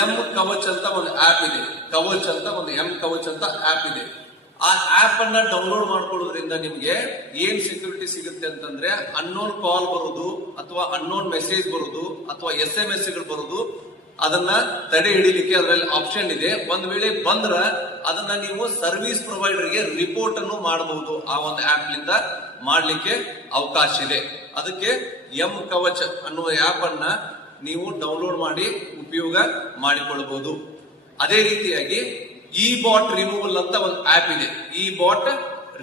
M Kavach ಅಂತ ಒಂದು app ಇದೆ. ಕವಚ್ ಅಂತ ಒಂದು ಎಂ ಕವಚ್ ಅಂತ ಆಪ್ ಇದೆ. ಆ ಆಪ್ ಅನ್ನ ಡೌನ್ಲೋಡ್ ಮಾಡ್ಕೊಳ್ಳೋದ್ರಿಂದ ನಿಮ್ಗೆ ಏನ್ ಸೆಕ್ಯೂರಿಟಿ ಸಿಗುತ್ತೆ ಅಂತಂದ್ರೆ, ಅನ್ನೋನ್ ಕಾಲ್ ಬರೋದು ಅಥವಾ ಅನ್ನೋನ್ ಮೆಸೇಜ್ ಬರೋದು ಅಥವಾ SMS ಗಳು ಬರೋದು, ಅದನ್ನ ತಡೆ ಹಿಡಿಲಿಕ್ಕೆ ಅದರಲ್ಲಿ ಆಪ್ಷನ್ ಇದೆ. ಒಂದ್ ವೇಳೆ ಬಂದ್ರ ಅದನ್ನ ನೀವು ಸರ್ವಿಸ್ ಪ್ರೊವೈಡರ್ಗೆ ರಿಪೋರ್ಟ್ ಅನ್ನು ಮಾಡಬಹುದು. ಆ ಒಂದು ಆಪ್ ಲಿಂದ ಮಾಡ್ಲಿಕ್ಕೆ ಅವಕಾಶ ಇದೆ. ಅದಕ್ಕೆ ಎಂ ಕವಚ್ ಅನ್ನುವ ಆಪ್ ಅನ್ನ ನೀವು ಡೌನ್ಲೋಡ್ ಮಾಡಿ ಉಪಯೋಗ ಮಾಡಿಕೊಳ್ಳಬಹುದು. ಅದೇ ರೀತಿಯಾಗಿ ಇ ಬಾಟ್ ರಿಮೂವಲ್ ಅಂತ ಒಂದು ಆಪ್ ಇದೆ. ಇ ಬಾಟ್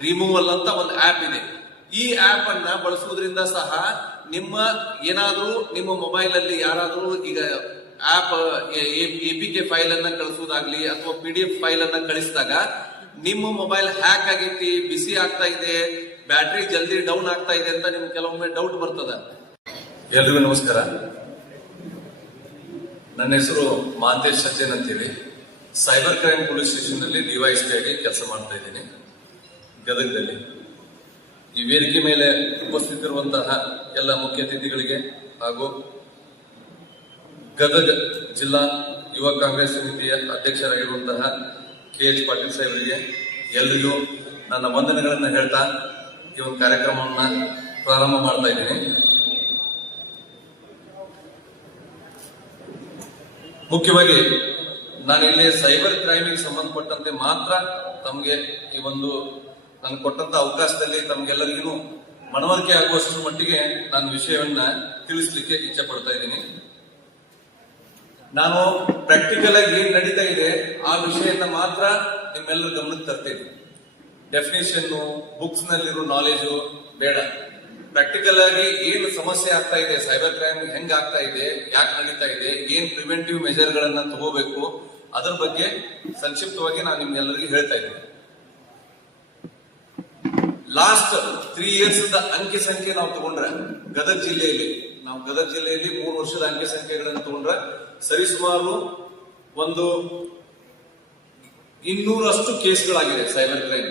ರಿಮೂವಲ್ ಅಂತ ಒಂದು ಆಪ್ ಇದೆ. ಈ ಆಪ್ ಅನ್ನ ಬಳಸುವುದರಿಂದ ಸಹ ಏನಾದ್ರೂ ನಿಮ್ಮ ಮೊಬೈಲ್ ಅಲ್ಲಿ ಯಾರಾದ್ರೂ ಈಗ ಆಪ್ APK ಫೈಲ್ ಅನ್ನ ಕಳಿಸುವುದಾಗ್ಲಿ ಅಥವಾ PDF ಫೈಲ್ ಅನ್ನ ಕಳಿಸಿದಾಗ ನಿಮ್ಮ ಮೊಬೈಲ್ ಹ್ಯಾಕ್ ಆಗೈತಿ, ಬಿಸಿ ಆಗ್ತಾ ಇದೆ, ಬ್ಯಾಟ್ರಿ ಜಲ್ದಿ ಡೌನ್ ಆಗ್ತಾ ಇದೆ ಅಂತ ನಿಮ್ಗೆ ಕೆಲವೊಮ್ಮೆ ಡೌಟ್ ಬರ್ತದ. ಎಲ್ರಿಗೂ ನಮಸ್ಕಾರ. ನನ್ನ ಹೆಸರು ಮಹಾಂತೇಶ್ ಸಜ್ಜನ್ ಅಂತೇಳಿ ಸೈಬರ್ ಕ್ರೈಮ್ ಪೊಲೀಸ್ ಸ್ಟೇಷನ್ ನಲ್ಲಿ DYSP ಆಗಿ ಕೆಲಸ ಮಾಡ್ತಾ ಇದ್ದೀನಿ ಗದಗದಲ್ಲಿ. ಈ ವೇದಿಕೆ ಮೇಲೆ ಉಪಸ್ಥಿತಿರುವಂತಹ ಎಲ್ಲ ಮುಖ್ಯ ಅತಿಥಿಗಳಿಗೆ ಹಾಗೂ ಗದಗ ಜಿಲ್ಲಾ ಯುವ ಕಾಂಗ್ರೆಸ್ ಸಮಿತಿಯ ಅಧ್ಯಕ್ಷರಾಗಿರುವಂತಹ KH ಪಾಟೀಲ್ ಸಾಹೇಬರಿಗೆ ಎಲ್ರಿಗೂ ನನ್ನ ವಂದನೆಗಳನ್ನ ಹೇಳ್ತಾ ಈ ಒಂದು ಕಾರ್ಯಕ್ರಮವನ್ನ ಪ್ರಾರಂಭ ಮಾಡ್ತಾ ಇದ್ದೀನಿ. ಮುಖ್ಯವಾಗಿ ನಾನಿಲ್ಲಿ ಸೈಬರ್ ಕ್ರೈಮಿಗೆ ಸಂಬಂಧಪಟ್ಟಂತೆ ಮಾತ್ರ ತಮಗೆ ಈ ಒಂದು ನಾನು ಕೊಟ್ಟಂತ ಅವಕಾಶದಲ್ಲಿ ತಮ್ಗೆಲ್ಲರಿಗೂ ಮನವರಿಕೆ ಆಗುವಷ್ಟು ಮಟ್ಟಿಗೆ ನಾನು ವಿಷಯವನ್ನ ತಿಳಿಸ್ಲಿಕ್ಕೆ ಇಚ್ಛೆ ಪಡ್ತಾ ಇದ್ದೀನಿ. ನಾನು ಪ್ರಾಕ್ಟಿಕಲ್ ಆಗಿ ಏನ್ ನಡೀತಾ ಇದೆ ಆ ವಿಷಯನ ಮಾತ್ರ ನಿಮ್ಮೆಲ್ಲರ ಗಮನಕ್ಕೆ ತರ್ತೇನೆ. ಡೆಫಿನೇಷನ್, ಬುಕ್ಸ್ ನಲ್ಲಿರೋ ನಾಲೆಜು ಬೇಡ. ಪ್ರಾಕ್ಟಿಕಲ್ ಆಗಿ ಏನು ಸಮಸ್ಯೆ ಆಗ್ತಾ ಇದೆ, ಸೈಬರ್ ಕ್ರೈಮ್ ಹೆಂಗ್ ಆಗ್ತಾ ಇದೆ, ಯಾಕೆ ನಡೀತಾ ಇದೆ, ಏನ್ ಪ್ರಿವೆಂಟಿವ್ ಮೆಜರ್ ಗಳನ್ನ ತಗೋಬೇಕು, ಅದರ ಬಗ್ಗೆ ಸಂಕ್ಷಿಪ್ತವಾಗಿ ನಾನು ನಿಮ್ಗೆಲ್ಲರಿಗೂ ಹೇಳ್ತಾ ಇದ್ದೀನಿ. ಲಾಸ್ಟ್ 3 years ಅಂಕಿ ಸಂಖ್ಯೆ ನಾವು ತಗೊಂಡ್ರೆ ಗದಗ ಜಿಲ್ಲೆಯಲ್ಲಿ 3 ವರ್ಷದ ಅಂಕಿ ಸಂಖ್ಯೆಗಳನ್ನು ತಗೊಂಡ್ರೆ ಸರಿಸುಮಾರು ಒಂದು 200 ಕೇಸ್ಗಳಾಗಿದೆ ಸೈಬರ್ ಕ್ರೈಮ್.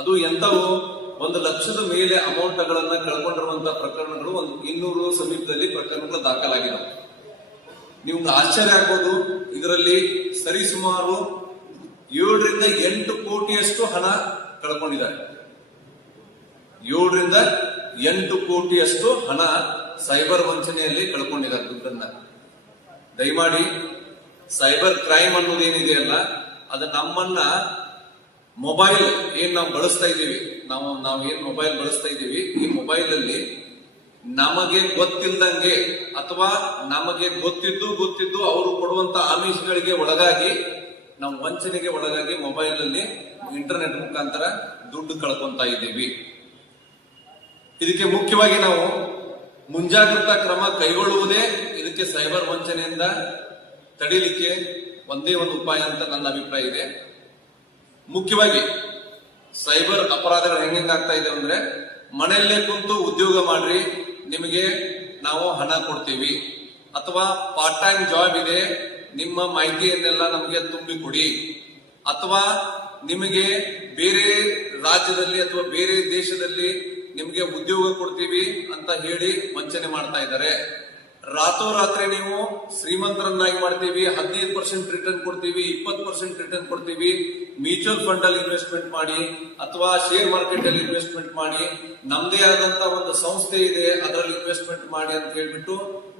ಅದು ಎಂತವು 1 ಲಕ್ಷದ ಮೇಲೆ ಅಮೌಂಟ್ ಗಳನ್ನ ಕಳ್ಕೊಂಡಿರುವಂತಹ ಪ್ರಕರಣಗಳು 200 ಸಮೀಪದಲ್ಲಿ ಪ್ರಕರಣಗಳು ದಾಖಲಾಗಿವೆ. ನೀವು ಆಶ್ಚರ್ಯ ಆಗ್ಬೋದು, ಇದರಲ್ಲಿ ಸರಿಸುಮಾರು 7 ರಿಂದ 8 ಕೋಟಿಯಷ್ಟು ಹಣ ಕಳ್ಕೊಂಡಿದ್ದಾರೆ. 7 ರಿಂದ 8 ಕೋಟಿಯಷ್ಟು ಹಣ ಸೈಬರ್ ವಂಚನೆಯಲ್ಲಿ ಕಳ್ಕೊಂಡಿದ್ದಾರೆ ದುಡ್ಡನ್ನ. ದಯಮಾಡಿ ಸೈಬರ್ ಕ್ರೈಮ್ ಅನ್ನೋದೇನಿದೆಯಲ್ಲ, ಅದು ನಮ್ಮನ್ನ ಮೊಬೈಲ್ ಏನ್ ನಾವು ಬಳಸ್ತಾ ಇದ್ದೀವಿ, ನಾವು ಏನ್ ಮೊಬೈಲ್ ಬಳಸ್ತಾ ಇದ್ದೀವಿ, ಈ ಮೊಬೈಲ್ ಅಲ್ಲಿ ನಮಗೆ ಗೊತ್ತಿಲ್ದಂಗೆ ಅಥವಾ ನಮಗೆ ಗೊತ್ತಿದ್ದು ಅವರು ಕೊಡುವಂತ ಆಮಿಷಗಳಿಗೆ ಒಳಗಾಗಿ ನಾವು ವಂಚನೆಗೆ ಒಳಗಾಗಿ ಮೊಬೈಲ್ ಅಲ್ಲಿ ಇಂಟರ್ನೆಟ್ ಮುಖಾಂತರ ದುಡ್ಡು ಕಳ್ಕೊಂತ ಇದ್ದೀವಿ. ಇದಕ್ಕೆ ಮುಖ್ಯವಾಗಿ ನಾವು ಮುಂಜಾಗ್ರತಾ ಕ್ರಮ ಕೈಗೊಳ್ಳುವುದೇ ಇದಕ್ಕೆ ಸೈಬರ್ ವಂಚನೆಯಿಂದ ತಡೀಲಿಕ್ಕೆ ಒಂದೇ ಒಂದು ಉಪಾಯ ಅಂತ ನನ್ನ ಅಭಿಪ್ರಾಯ ಇದೆ. ಮುಖ್ಯವಾಗಿ ಸೈಬರ್ ಅಪರಾಧಗಳು ಹೆಂಗಾಗ್ತಾ ಇದೆ ಅಂದ್ರೆ, ಮನೆಯಲ್ಲೇ ಕುಂತು ಉದ್ಯೋಗ ಮಾಡ್ರಿ, ನಿಮಗೆ ನಾವು ಹಣ ಕೊಡ್ತೀವಿ, ಅಥವಾ ಪಾರ್ಟ್ ಟೈಮ್ ಜಾಬ್ ಇದೆ, ನಿಮ್ಮ ಮಾಹಿತಿಯನ್ನೆಲ್ಲ ನಮಗೆ ತುಂಬಿ ಕೊಡಿ, ಅಥವಾ ನಿಮಗೆ ಬೇರೆ ರಾಜ್ಯದಲ್ಲಿ ಅಥವಾ ಬೇರೆ ದೇಶದಲ್ಲಿ ನಿಮ್ಗೆ ಉದ್ಯೋಗ ಕೊಡ್ತೀವಿ ಅಂತ ಹೇಳಿ ವಂಚನೆ ಮಾಡ್ತಾ ಇದ್ದಾರೆ. ರಾತ್ರೋರಾತ್ರಿ ನೀವು ಶ್ರೀಮಂತರನ್ನಾಗಿ ಮಾಡ್ತೀವಿ, 15% ರಿಟರ್ನ್ ಕೊಡ್ತೀವಿ, 20% ರಿಟರ್ನ್ ಕೊಡ್ತೀವಿ, ಮ್ಯೂಚುವಲ್ ಫಂಡ್ ಅಲ್ಲಿ ಇನ್ವೆಸ್ಟ್ಮೆಂಟ್ ಮಾಡಿ ಅಥವಾ ಶೇರ್ ಮಾರ್ಕೆಟ್ ಅಲ್ಲಿ ಇನ್ವೆಸ್ಟ್ಮೆಂಟ್ ಮಾಡಿ, ನಮ್ದೇ ಆದಂತ ಒಂದು ಸಂಸ್ಥೆ ಇದೆ ಅದರಲ್ಲಿ ಇನ್ವೆಸ್ಟ್ಮೆಂಟ್ ಮಾಡಿ ಅಂತ ಹೇಳ್ಬಿಟ್ಟು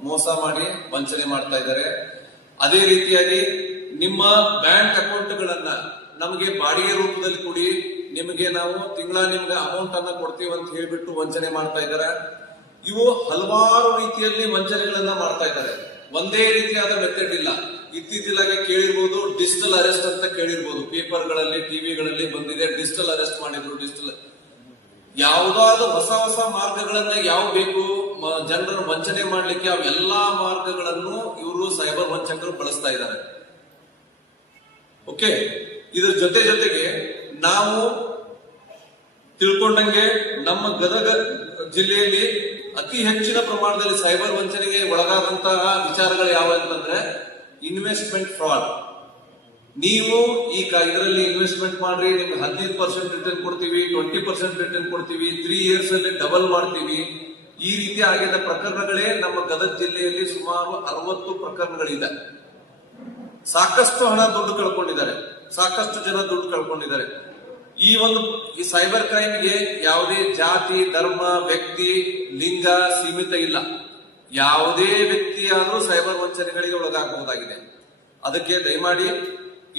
ಮೋಸ ಮಾಡಿ ವಂಚನೆ ಮಾಡ್ತಾ ಇದ್ದಾರೆ. ಅದೇ ರೀತಿಯಾಗಿ ನಿಮ್ಮ ಬ್ಯಾಂಕ್ ಅಕೌಂಟ್ಗಳನ್ನ ನಮಗೆ ಬಾಡಿಗೆ ರೂಪದಲ್ಲಿ ಕೊಡಿ, ನಿಮಗೆ ನಾವು ನಿಮ್ಗೆ ಅಮೌಂಟ್ ಅನ್ನ ಕೊಡ್ತೀವಿ ಅಂತ ಹೇಳ್ಬಿಟ್ಟು ವಂಚನೆ ಮಾಡ್ತಾ ಇದ್ದಾರೆ. ಇವು ಹಲವಾರು ರೀತಿಯಲ್ಲಿ ವಂಚನೆಗಳನ್ನ ಮಾಡ್ತಾ ಇದ್ದಾರೆ. ಒಂದೇ ರೀತಿಯಾದ ಮೆಥಡ್ ಇಲ್ಲ. ಇತ್ತೀಚೆಗೆ ಕೇಳಿರ್ಬೋದು, ಡಿಜಿಟಲ್ ಅರೆಸ್ಟ್ ಅಂತ ಕೇಳಿರ್ಬೋದು, ಪೇಪರ್ಗಳಲ್ಲಿ ಟಿವಿಗಳಲ್ಲಿ ಬಂದಿದೆ. ಡಿಜಿಟಲ್ ಅರೆಸ್ಟ್ ಮಾಡಿದ್ರು. ಯಾವುದಾದ್ರು ಹೊಸ ಮಾರ್ಗಗಳನ್ನ ಯಾವ ಬೇಕು ಜನರನ್ನು ವಂಚನೆ ಮಾಡ್ಲಿಕ್ಕೆ, ಅವೆಲ್ಲಾ ಮಾರ್ಗಗಳನ್ನು ಇವರು ಸೈಬರ್ ವಂಚಕರು ಬಳಸ್ತಾ ಇದ್ದಾರೆ. ಓಕೆ, ಇದ್ರ ಜೊತೆಗೆ ನಾವು ತಿಳ್ಕೊಂಡಂಗೆ ನಮ್ಮ ಗದಗ ಜಿಲ್ಲೆಯಲ್ಲಿ ಅತಿ ಹೆಚ್ಚಿನ ಪ್ರಮಾಣದಲ್ಲಿ ಸೈಬರ್ ವಂಚನೆಗೆ ಒಳಗಾದಂತಹ ವಿಚಾರಗಳು ಯಾವ ಅಂತಂದ್ರೆ ಇನ್ವೆಸ್ಟ್ಮೆಂಟ್ ಫ್ರಾಡ್. ನೀವು ಈಗ ಇದರಲ್ಲಿ ಇನ್ವೆಸ್ಟ್ಮೆಂಟ್ ಮಾಡ್ರಿ, ನಿಮ್ಗೆ 15% ರಿಟರ್ನ್ ಕೊಡ್ತೀವಿ, 20% ರಿಟರ್ನ್ ಕೊಡ್ತೀವಿ, 3 years ಅಲ್ಲಿ ಡಬಲ್ ಮಾಡ್ತೀವಿ. ಈ ರೀತಿ ಆಗಿದ್ದ ಪ್ರಕರಣಗಳೇ ನಮ್ಮ ಗದಗ ಜಿಲ್ಲೆಯಲ್ಲಿ ಸುಮಾರು 60 ಪ್ರಕರಣಗಳಿದೆ. ಸಾಕಷ್ಟು ಹಣ ದುಡ್ಡು ಕಳ್ಕೊಂಡಿದ್ದಾರೆ, ಸಾಕಷ್ಟು ಜನ ದುಡ್ಡು ಕಳ್ಕೊಂಡಿದ್ದಾರೆ. ಈ ಸೈಬರ್ ಕ್ರೈಮ್ಗೆ ಯಾವುದೇ ಜಾತಿ, ಧರ್ಮ, ವ್ಯಕ್ತಿ, ಲಿಂಗ ಸೀಮಿತ ಇಲ್ಲ. ಯಾವುದೇ ವ್ಯಕ್ತಿಯಾದ್ರೂ ಸೈಬರ್ ವಂಚನೆಗಳಿಗೆ ಒಳಗಾಗಬಹುದಾಗಿದೆ. ಅದಕ್ಕೆ ದಯಮಾಡಿ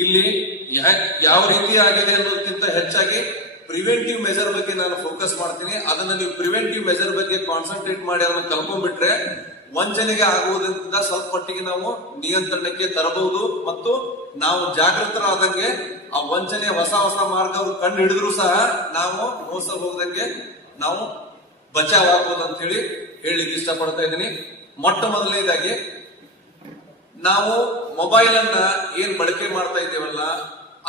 ಇಲ್ಲಿ ಯಾವ ರೀತಿ ಆಗಿದೆ ಅನ್ನೋದಕ್ಕಿಂತ ಹೆಚ್ಚಾಗಿ ಪ್ರಿವೆಂಟಿವ್ ಮೆಜರ್ ಬಗ್ಗೆ ನಾನು ಫೋಕಸ್ ಮಾಡ್ತೀನಿ. ಅದನ್ನ ನೀವು ಪ್ರಿವೆಂಟಿವ್ ಮೆಜರ್ ಬಗ್ಗೆ ಕಾನ್ಸಂಟ್ರೇಟ್ ಮಾಡಿ ಅದನ್ನ ಕಲ್ಕೊಂಡ್ಬಿಟ್ರೆ ವಂಚನೆಗೆ ಆಗುವುದರಿಂದ ಸ್ವಲ್ಪ ಮಟ್ಟಿಗೆ ನಾವು ನಿಯಂತ್ರಣಕ್ಕೆ ತರಬಹುದು ಮತ್ತು ನಾವು ಜಾಗೃತರಾದಂಗೆ ಆ ವಂಚನೆ ಹೊಸ ಮಾರ್ಗ ಅವ್ರು ಕಂಡು ಹಿಡಿದ್ರು ಸಹ ನಾವು ಮೋಸ ಹೋಗದಂಗೆ ನಾವು ಬಚಾವ್ ಆಗ್ಬೋದು ಅಂತ ಹೇಳಿ ಹೇಳಿಕ್ಕೆ ಇಷ್ಟಪಡ್ತಾ ಇದ್ದೀನಿ. ಮೊಟ್ಟ ಮೊದಲನೇದಾಗಿ ನಾವು ಮೊಬೈಲ್ ಅನ್ನ ಏನ್ ಬಳಕೆ ಮಾಡ್ತಾ ಇದ್ದೇವಲ್ಲ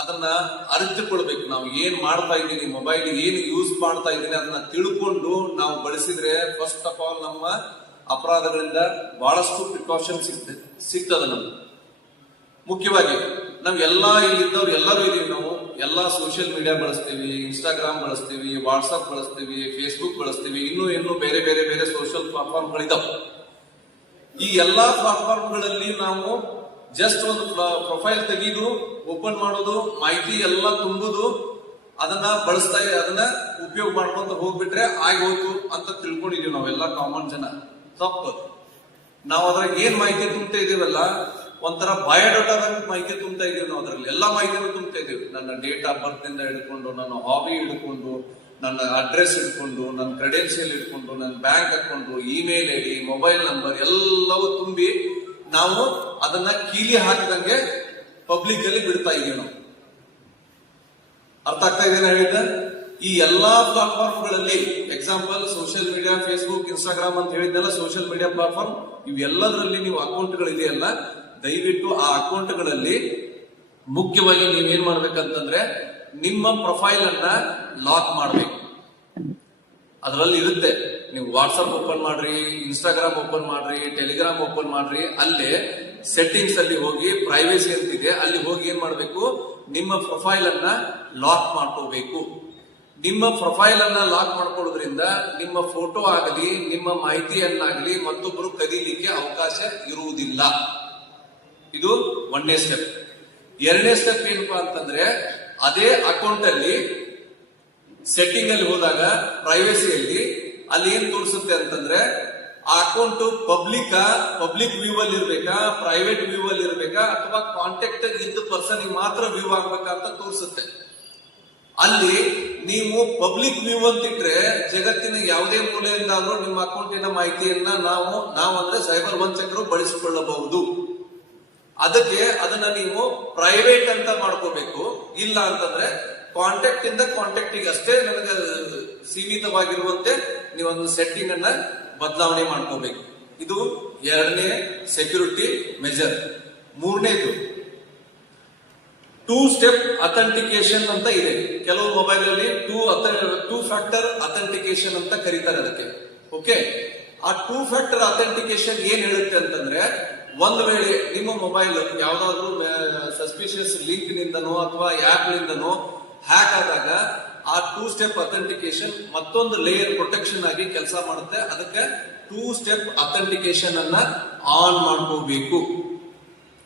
ಅದನ್ನ ಅರಿತುಕೊಳ್ಬೇಕು. ನಾವು ಏನ್ ಮಾಡ್ತಾ ಇದ್ದೀನಿ, ಮೊಬೈಲ್ ಏನ್ ಯೂಸ್ ಮಾಡ್ತಾ ಇದ್ದೀನಿ ಅದನ್ನ ತಿಳ್ಕೊಂಡು ನಾವು ಬಳಸಿದ್ರೆ ಫಸ್ಟ್ ಆಫ್ ಆಲ್ ನಮ್ಮ ಅಪರಾಧಗಳಿಂದ ಬಹಳಷ್ಟು ಪ್ರಿಕಾಷನ್ ಸಿಗ್ತದೆ. ನಮ್ಗೆ ಮುಖ್ಯವಾಗಿ ನಾವ್ ಇಲ್ಲಿದ್ದವ್ರು ಎಲ್ಲರೂ ಇದೀವಿ. ನಾವು ಎಲ್ಲಾ ಸೋಷಿಯಲ್ ಮೀಡಿಯಾ ಬಳಸ್ತೀವಿ, ಇನ್ಸ್ಟಾಗ್ರಾಮ್ ಬಳಸ್ತೀವಿ, ವಾಟ್ಸ್ಆಪ್ ಬಳಸ್ತೀವಿ, ಫೇಸ್ಬುಕ್ ಬಳಸ್ತೀವಿ, ಇನ್ನೂ ಬೇರೆ ಬೇರೆ ಬೇರೆ ಸೋಷಿಯಲ್ ಪ್ಲಾಟ್ಫಾರ್ಮ್ಗಳಿದಾವೆ. ಈ ಎಲ್ಲಾ ಪ್ಲಾಟ್ಫಾರ್ಮ್ಗಳಲ್ಲಿ ನಾವು ಜಸ್ಟ್ ಒಂದು ಪ್ರೊಫೈಲ್ ತೆಗೆದು ಓಪನ್ ಮಾಡೋದು, ಮಾಹಿತಿ ಎಲ್ಲ ತುಂಬುದು, ಅದನ್ನ ಅದನ್ನ ಉಪಯೋಗ ಮಾಡ್ಕೊಂತ ಹೋಗ್ಬಿಟ್ರೆ ಆಗಿ ಹೋಯ್ತು ಅಂತ ತಿಳ್ಕೊಂಡಿದೀವಿ ನಾವೆಲ್ಲ ಕಾಮನ್ ಜನ. ತಪ್ಪು. ನಾವು ಅದ್ರಾಗ ಏನ್ ಮಾಹಿತಿ ತುಂಬ್ತಾ ಇದೀವಲ್ಲ ಒಂಥರ ಬಯೋಡಾಟಾದಾಗ ಮಾಹಿತಿ ತುಂಬ್ತಾ ಇದೀವಿ. ನಾವು ಅದ್ರಲ್ಲಿ ಎಲ್ಲಾ ಮಾಹಿತಿನೂ ತುಂಬ್ತಾ ಇದೀವಿ. ನನ್ನ ಡೇಟ್ ಆಫ್ ಬರ್ತ್ ಇಂದ ಹಿಡ್ಕೊಂಡು, ನನ್ನ ಹಾಬಿ ಹಿಡ್ಕೊಂಡು, ನನ್ನ ಅಡ್ರೆಸ್ ಹಿಡ್ಕೊಂಡು, ನನ್ನ ಕ್ರೆಡೆನ್ಶಿಯಲ್ ಹಿಡ್ಕೊಂಡು, ನನ್ನ bank account, email I D, mobile number ಎಲ್ಲವೂ ತುಂಬಿ ನಾವು ಅದನ್ನ ಕೀಲಿ ಹಾಕಿದಂಗೆ ಪಬ್ಲಿಕ್ ಅಲ್ಲಿ ಬಿಡ್ತಾ ಇದೀವಿ ನಾವು. ಅರ್ಥ ಆಗ್ತಾ ಇದೆಯಾ ಹೇಳಿದ್ದ? ಈ ಎಲ್ಲಾ ಪ್ಲಾಟ್ಫಾರ್ಮ್ಗಳಲ್ಲಿ example social media, Facebook, Instagram ಅಂತ ಹೇಳಿದ್ನಲ್ಲ, ಸೋಷಿಯಲ್ ಮೀಡಿಯಾ ಪ್ಲಾಟ್ಫಾರ್ಮ್, ಇವೆಲ್ಲದರಲ್ಲಿ ನೀವು ಅಕೌಂಟ್ಗಳು ಇದೆಯಲ್ಲ, ದಯವಿಟ್ಟು ಆ ಅಕೌಂಟ್ಗಳಲ್ಲಿ ಮುಖ್ಯವಾಗಿ ನೀವೇನ್ ಮಾಡ್ಬೇಕಂತಂದ್ರೆ ನಿಮ್ಮ ಪ್ರೊಫೈಲ್ ಅನ್ನ ಲಾಕ್ ಮಾಡ್ಬೇಕು. ಅದರಲ್ಲಿ ಇರುತ್ತೆ. ನೀವು ವಾಟ್ಸ್ಆಪ್ ಓಪನ್ ಮಾಡ್ರಿ, ಇನ್ಸ್ಟಾಗ್ರಾಮ್ ಓಪನ್ ಮಾಡ್ರಿ, ಟೆಲಿಗ್ರಾಮ್ ಓಪನ್ ಮಾಡ್ರಿ, ಅಲ್ಲೇ ಸೆಟ್ಟಿಂಗ್ಸ್ ಅಲ್ಲಿ ಹೋಗಿ ಪ್ರೈವೇಸಿ ಅಂತಿದೆ, ಅಲ್ಲಿ ಹೋಗಿ ಏನ್ ಮಾಡ್ಬೇಕು, ನಿಮ್ಮ ಪ್ರೊಫೈಲ್ ಅನ್ನ ಲಾಕ್ ಮಾಡ್ಕೋಬೇಕು. ನಿಮ್ಮ ಪ್ರೊಫೈಲ್ ಅನ್ನ ಲಾಕ್ ಮಾಡ್ಕೊಳ್ಳೋದ್ರಿಂದ ನಿಮ್ಮ ಫೋಟೋ ಆಗಲಿ, ನಿಮ್ಮ ಮಾಹಿತಿಯನ್ನಾಗಲಿ ಮತ್ತೊಬ್ಬರು ಕದೀಲಿಕ್ಕೆ ಅವಕಾಶ ಇರುವುದಿಲ್ಲ. ಇದು 1ನೇ ಸ್ಟೆಪ್. 2ನೇ ಸ್ಟೆಪ್ ಏನಪ್ಪಾ ಅಂತಂದ್ರೆ, ಅದೇ ಅಕೌಂಟ್ ಅಲ್ಲಿ ಸೆಟ್ಟಿಂಗ್ ಅಲ್ಲಿ ಹೋದಾಗ ಪ್ರೈವೇಸಿಯಲ್ಲಿ ಅಲ್ಲಿ ಏನ್ ತೋರಿಸುತ್ತೆ ಅಂತಂದ್ರೆ, ಆ ಅಕೌಂಟ್ ಪಬ್ಲಿಕ್ ವ್ಯೂ ಅಲ್ಲಿ ಇರ್ಬೇಕಾ, ಪ್ರೈವೇಟ್ ವ್ಯೂ ಅಲ್ಲಿ ಇರ್ಬೇಕಾ, ಅಥವಾ ಕಾಂಟ್ಯಾಕ್ಟ್ ಇದ್ದ ಪರ್ಸನ್ ಮಾತ್ರ ವ್ಯೂ ಆಗ್ಬೇಕಂತ ತೋರಿಸುತ್ತೆ. ಅಲ್ಲಿ ನೀವು ಪಬ್ಲಿಕ್ ವ್ಯೂ ಅಂತಿಟ್ರೆ ಜಗತ್ತಿನ ಯಾವುದೇ ಮೂಲೆಯಿಂದಾದ್ರೂ ನಿಮ್ಮ ಅಕೌಂಟಿನ ಮಾಹಿತಿಯನ್ನ ನಾವು ಅಂದ್ರೆ ಸೈಬರ್ ವಂಚಕರು ಬಳಸಿಕೊಳ್ಳಬಹುದು. ಅದಕ್ಕೆ ಅದನ್ನ ನೀವು ಪ್ರೈವೇಟ್ ಅಂತ ಮಾಡ್ಕೋಬೇಕು. ಇಲ್ಲ ಅಂತಂದ್ರೆ ಕಾಂಟ್ಯಾಕ್ಟ್ ಇಂದ ಕಾಂಟ್ಯಾಕ್ಟಿಗೆ ಅಷ್ಟೇ ನನಗೆ ಸೀಮಿತವಾಗಿರುವಂತೆ ನೀವು ಒಂದು ಸೆಟ್ಟಿಂಗ್ ಅನ್ನ ಬದಲಾವಣೆ ಮಾಡ್ಕೋಬೇಕು. ಇದು 2ನೇ ಸೆಕ್ಯೂರಿಟಿ ಮೆಜರ್. 3ನೇದು 2 ಸ್ಟೆಪ್ ಅಥೆಂಟಿಕೇಶನ್ ಅಂತ ಇದೆ. ಕೆಲವು ಮೊಬೈಲ್ ಅಲ್ಲಿ 2 ಫ್ಯಾಕ್ಟರ್ ಅಥೆಂಟಿಕೇಶನ್ ಅಂತ ಕರೀತಾರೆ ಅದಕ್ಕೆ. ಓಕೆ, ಆ 2 ಫ್ಯಾಕ್ಟರ್ ಅಥೆಂಟಿಕೇಶನ್ ಏನ್ ಹೇಳುತ್ತೆ ಅಂತಂದ್ರೆ, ಒಂದು ವೇಳೆ ನಿಮ್ಮ ಮೊಬೈಲ್ ಯಾವ್ದಾದ್ರು ಸಸ್ಪಿಷಿಯಸ್ ಲಿಂಕ್ ನಿಂದನೋ ಅಥವಾ ಆಪ್ ನಿಂದನೋ ಹ್ಯಾಕ್ ಆದಾಗ ಆ 2 ಸ್ಟೆಪ್ ಅಥೆಂಟಿಕೇಶನ್ ಮತ್ತೊಂದು ಲೇಯರ್ ಪ್ರೊಟೆಕ್ಷನ್ ಆಗಿ ಕೆಲಸ ಮಾಡುತ್ತೆ. ಅದಕ್ಕೆ 2 ಸ್ಟೆಪ್ ಅಥೆಂಟಿಕೇಶನ್ ಅನ್ನ ಆನ್ ಮಾಡ್ಕೋಬೇಕು.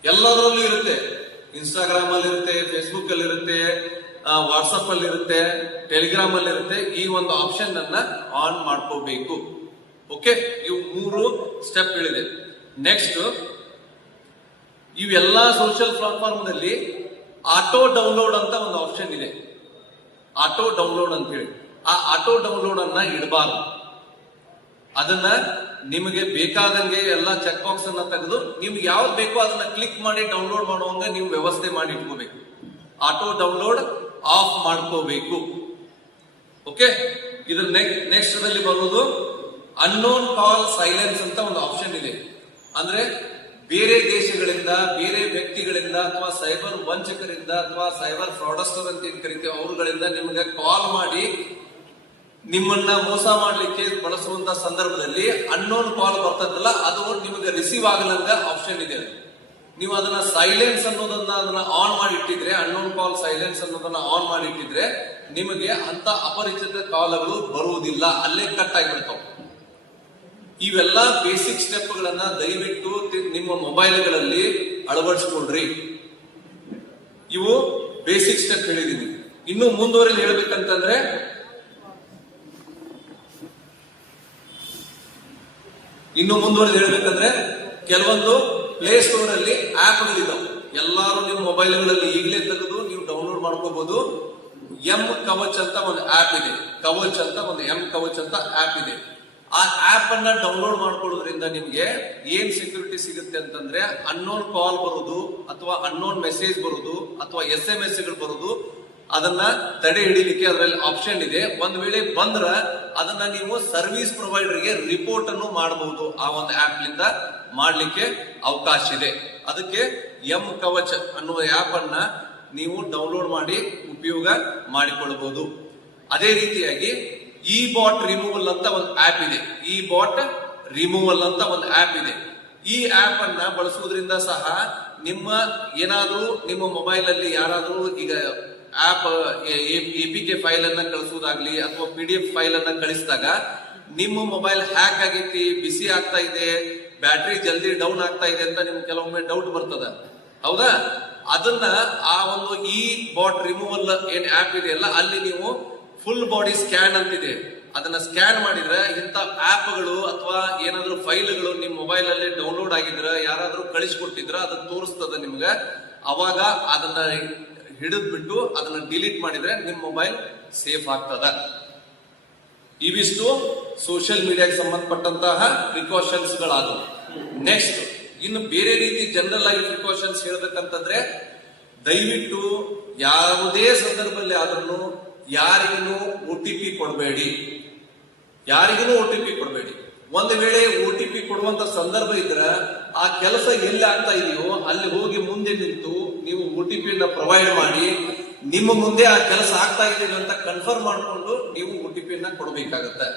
ಎಲ್ಲದರಲ್ಲೂ ಇರುತ್ತೆ. ಇನ್ಸ್ಟಾಗ್ರಾಮ್ ಅಲ್ಲಿ ಇರುತ್ತೆ, ಫೇಸ್ಬುಕ್ ಅಲ್ಲಿ ಇರುತ್ತೆ, ವಾಟ್ಸ್ಆಪ್ ಅಲ್ಲಿ ಇರುತ್ತೆ, ಟೆಲಿಗ್ರಾಮ್ ಅಲ್ಲಿ ಇರುತ್ತೆ. ಈ ಒಂದು ಆಪ್ಷನ್ ಅನ್ನ ಆನ್ ಮಾಡ್ಕೋಬೇಕು. ಓಕೆ, ಇವು 3 ಸ್ಟೆಪ್ ಹೇಳಿದೆ. ನೆಕ್ಸ್ಟ್, ಇವೆಲ್ಲಾ ಸೋಷಿಯಲ್ ಪ್ಲಾಟ್ಫಾರ್ಮ್ ನಲ್ಲಿ ಆಟೋ ಡೌನ್ಲೋಡ್ ಅಂತ ಒಂದು ಆಪ್ಷನ್ ಇದೆ. ಆಟೋ ಡೌನ್ಲೋಡ್ ಅಂತ ಹೇಳಿ, ಆ ಆಟೋ ಡೌನ್ಲೋಡ್ ಅನ್ನ ಇಡಬಾರ್ದು. ಅದನ್ನ ನಿಮಗೆ ಬೇಕಾದಂಗೆ ಎಲ್ಲ ಚೆಕ್ ಬಾಕ್ಸ್ ಅನ್ನ ತೆಗೆದು ನಿಮ್ಗೆ ಯಾವ್ದು ಬೇಕೋ ಅದನ್ನ ಕ್ಲಿಕ್ ಮಾಡಿ ಡೌನ್ಲೋಡ್ ಮಾಡುವಂಗ ನೀವು ವ್ಯವಸ್ಥೆ ಮಾಡಿ ಇಟ್ಕೋಬೇಕು. ಆಟೋ ಡೌನ್ಲೋಡ್ ಆಫ್ ಮಾಡ್ಕೋಬೇಕು. ಓಕೆ, ಇದ್ರ ನೆಕ್ಸ್ಟ್ ದಲ್ಲಿ ಬರೋದು ಅನ್ನೋನ್ ಕಾಲ್ ಸೈಲೆನ್ಸ್ ಅಂತ ಒಂದು ಆಪ್ಷನ್ ಇದೆ. ಅಂದ್ರೆ ಬೇರೆ ದೇಶಗಳಿಂದ, ಬೇರೆ ವ್ಯಕ್ತಿಗಳಿಂದ, ಅಥವಾ ಸೈಬರ್ ವಂಚಕರಿಂದ, ಅಥವಾ ಸೈಬರ್ ಫ್ರಾಡಸ್ಟರ್ ಅಂತ ಏನ್ ಕರಿತೀವಿ ಅವ್ರುಗಳಿಂದ ನಿಮ್ಗೆ ಕಾಲ್ ಮಾಡಿ ನಿಮ್ಮನ್ನ ಮೋಸ ಮಾಡ್ಲಿಕ್ಕೆ ಬಳಸುವಂತ ಸಂದರ್ಭದಲ್ಲಿ ಅನ್ನೋನ್ ಕಾಲ್ ಬರ್ತದಲ್ಲ, ಅದು ನಿಮಗೆ ರಿಸೀವ್ ಆಗಲಂಗ ಆಪ್ಷನ್ ಇದೆ. ನೀವು ಅದನ್ನ ಸೈಲೆನ್ಸ್ ಅದನ್ನ ಆನ್ ಮಾಡಿ ಇಟ್ಟಿದ್ರೆ, ಅನ್ನೋನ್ ಕಾಲ್ ಸೈಲೆನ್ಸ್ ಅನ್ನೋದನ್ನ ಆನ್ ಮಾಡಿ ಇಟ್ಟಿದ್ರೆ ನಿಮಗೆ ಅಂತ ಅಪರಿಚಿತ ಕಾಲ್ಗಳು ಬರುವುದಿಲ್ಲ, ಅಲ್ಲೇ ಕಟ್ ಆಗಿಬಿಡ್ತಾವ. ಇವೆಲ್ಲ ಬೇಸಿಕ್ ಸ್ಟೆಪ್ ಗಳನ್ನ ದಯವಿಟ್ಟು ನಿಮ್ಮ ಮೊಬೈಲ್ಗಳಲ್ಲಿ ಅಳವಡಿಸಿಕೊಳ್ರಿ. ಇವು ಬೇಸಿಕ್ ಸ್ಟೆಪ್ ಹೇಳಿದೀನಿ. ಇನ್ನು ಮುಂದುವರೆದು ಹೇಳ್ಬೇಕಂತಂದ್ರೆ ಕೆಲವೊಂದು ಪ್ಲೇ ಸ್ಟೋರ್ ಅಲ್ಲಿ ಆಪ್ಗಳಿದಾವೆ. ಎಲ್ಲಾರು ನಿಮ್ಮ ಮೊಬೈಲ್ಗಳಲ್ಲಿ ಈಗಲೇ ತೆಗೆದು ನೀವು ಡೌನ್ಲೋಡ್ ಮಾಡ್ಕೋಬಹುದು. ಎಂ ಕವಚ್ ಅಂತ ಒಂದು ಆಪ್ ಇದೆ, ಕವಚ್ ಅಂತ ಒಂದು ಎಂ ಕವಚ್ ಅಂತ ಆಪ್ ಇದೆ. ಆ ಆಪ್ ಅನ್ನ ಡೌನ್ಲೋಡ್ ಮಾಡ್ಕೊಳ್ಳೋದ್ರಿಂದ ನಿಮ್ಗೆ ಏನ್ ಸೆಕ್ಯೂರಿಟಿ ಸಿಗುತ್ತೆ ಅಂತಂದ್ರೆ, ಅನ್ನೋನ್ ಕಾಲ್ ಬರೋದು ಅಥವಾ ಅನ್ನೋನ್ ಮೆಸೇಜ್ ಬರೋದು ಅಥವಾ SMS ಗಳು ಬರೋದು, ಅದನ್ನ ತಡೆ ಹಿಡಿಲಿಕ್ಕೆ ಅದರಲ್ಲಿ ಆಪ್ಷನ್ ಇದೆ. ಒಂದ್ ವೇಳೆ ಬಂದ್ರ ಅದನ್ನ ನೀವು ಸರ್ವಿಸ್ ಪ್ರೊವೈಡರ್ಗೆ ರಿಪೋರ್ಟ್ ಅನ್ನು ಮಾಡಬಹುದು. ಆ ಒಂದು ಆಪ್ ಲಿಂದ ಮಾಡ್ಲಿಕ್ಕೆ ಅವಕಾಶ ಇದೆ. ಅದಕ್ಕೆ ಎಂ ಕವಚ್ ಅನ್ನುವ ಆಪ್ ಅನ್ನ ನೀವು ಡೌನ್ಲೋಡ್ ಮಾಡಿ ಉಪಯೋಗ ಮಾಡಿಕೊಳ್ಳಬಹುದು. ಅದೇ ರೀತಿಯಾಗಿ ಇ ಬಾಟ್ ರಿಮೂವಲ್ ಅಂತ ಒಂದು ಆಪ್ ಇದೆ. ಇ ಬಾಟ್ ರಿಮೂವಲ್ ಅಂತ ಒಂದು ಆಪ್ ಇದೆ. ಈ ಆಪ್ ಅನ್ನ ಬಳಸುವುದರಿಂದ ಸಹ ನಿಮ್ಮ ಮೊಬೈಲ್ ಅಲ್ಲಿ ಯಾರಾದ್ರೂ ಈಗ ಆಪ್ APK ಫೈಲ್ ಅನ್ನ ಕಳಿಸುವುದಾಗ್ಲಿ ಅಥವಾ PDF ಫೈಲ್ ಅನ್ನ ಕಳಿಸಿದಾಗ ನಿಮ್ಮ ಮೊಬೈಲ್ ಹ್ಯಾಕ್ ಆಗೈತಿ, ಬಿಸಿ ಆಗ್ತಾ ಇದೆ, ಬ್ಯಾಟ್ರಿ ಜಲ್ದಿ ಡೌನ್ ಆಗ್ತಾ ಇದೆ ಅಂತ ನಿಮ್ಗೆ ಕೆಲವೊಮ್ಮೆ ಡೌಟ್ ಬರ್ತದ, ಹೌದಾ? ಅದನ್ನ ಆ ಒಂದು ಇ ಬಾಟ್ ರಿಮೂವಲ್ ಏನ್ ಆಪ್ ಇದೆಯಲ್ಲ, ಅಲ್ಲಿ ನೀವು ಫುಲ್ ಬಾಡಿ ಸ್ಕ್ಯಾನ್ ಅಂತಿದೆ, ಅದನ್ನ ಸ್ಕ್ಯಾನ್ ಮಾಡಿದ್ರೆ ಇಂಥ ಆಪ್ಗಳು ಅಥವಾ ಏನಾದ್ರೂ ಫೈಲ್ಗಳು ನಿಮ್ ಮೊಬೈಲ್ ಅಲ್ಲಿ ಡೌನ್ಲೋಡ್ ಆಗಿದ್ರ, ಯಾರಾದ್ರೂ ಕಳಿಸ್ಕೊಟ್ಟಿದ್ರ ಅದನ್ನ ತೋರಿಸ್ತದ ನಿಮ್ಗೆ. ಅವಾಗ ಅದನ್ನ ಹಿಡಿದ್ಬಿಟ್ಟು ಅದನ್ನ ಡಿಲೀಟ್ ಮಾಡಿದ್ರೆ ನಿಮ್ ಮೊಬೈಲ್ ಸೇಫ್ ಆಗ್ತದ. ಇವಿಷ್ಟು ಸೋಷಿಯಲ್ ಮೀಡಿಯಾಗೆ ಸಂಬಂಧಪಟ್ಟಂತಹ ಪ್ರಿಕಾಷನ್ಸ್ ಗಳಾದವು. ನೆಕ್ಸ್ಟ್ ಇನ್ನು ಬೇರೆ ರೀತಿ ಜನರಲ್ ಆಗಿ ಪ್ರಿಕಾಷನ್ಸ್ ಹೇಳ್ಬೇಕಂತಂದ್ರೆ, ದಯವಿಟ್ಟು ಯಾವುದೇ ಸಂದರ್ಭದಲ್ಲಿ ಆದ್ರೂ ಯಾರಿಗೂ OTP ಕೊಡಬೇಡಿ. ಒಂದು ವೇಳೆ OTP ಕೊಡುವಂತ ಸಂದರ್ಭ ಇದ್ರ ಆ ಕೆಲಸ ಎಲ್ಲಿ ಆಗ್ತಾ ಇದೆಯೋ ಅಲ್ಲಿ ಹೋಗಿ ಮುಂದೆ ನಿಂತು ನೀವು OTP ಪ್ರೊವೈಡ್ ಮಾಡಿ, ನಿಮ್ಮ ಮುಂದೆ ಆ ಕೆಲಸ ಆಗ್ತಾ ಇದೆ ಅಂತ ಕನ್ಫರ್ಮ್ ಮಾಡ್ಕೊಂಡು ನೀವು OTP ಕೊಡಬೇಕಾಗತ್ತೆ.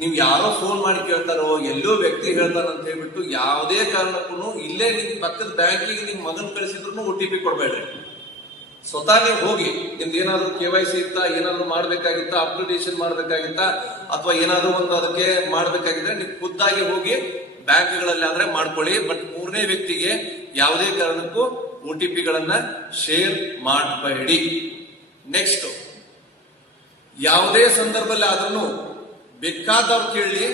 ನೀವು ಯಾರೋ ಫೋನ್ ಮಾಡಿ ಕೇಳ್ತಾರೋ, ಎಲ್ಲೋ ವ್ಯಕ್ತಿ ಹೇಳ್ತಾರ ಅಂತ ಹೇಳ್ಬಿಟ್ಟು ಯಾವುದೇ ಕಾರಣಕ್ಕೂ ಇಲ್ಲೇ ನಿಮ್ ಪಕ್ಕದ ಬ್ಯಾಂಕಿಗೆ ನಿಮ್ ಮಗನ್ ಕಳಿಸಿದ್ರು OTP ಕೊಡಬೇಡ್ರಿ. ಸ್ವತಃ ನೀವು ಹೋಗಿ ನಿಮ್ದು ಏನಾದ್ರು KYC ಇತ್ತಾ, ಏನಾದ್ರು ಮಾಡ್ಬೇಕಾಗಿತ್ತಾ, ಅಪ್ಲಿಕೇಶನ್ ಮಾಡ್ಬೇಕಾಗಿತ್ತಾ ಅಥವಾ ಏನಾದ್ರು ಒಂದು ಅದಕ್ಕೆ ಮಾಡ್ಬೇಕಾಗಿದ್ರೆ ನೀವು ಖುದ್ದಾಗಿ ಹೋಗಿ ಬ್ಯಾಂಕ್ಗಳಲ್ಲಿ ಆದ್ರೆ ಮಾಡ್ಕೊಳ್ಳಿ. ಬಟ್ ಮೂರನೇ ವ್ಯಕ್ತಿಗೆ ಯಾವುದೇ ಕಾರಣಕ್ಕೂ OTP ಗಳನ್ನ ಶೇರ್ ಮಾಡಬೇಡಿ. ನೆಕ್ಸ್ಟ್, ಯಾವುದೇ ಸಂದರ್ಭದಲ್ಲಿ ಆದ್ರೂ ಬೇಕಾದವ್ರು ಕೇಳಿ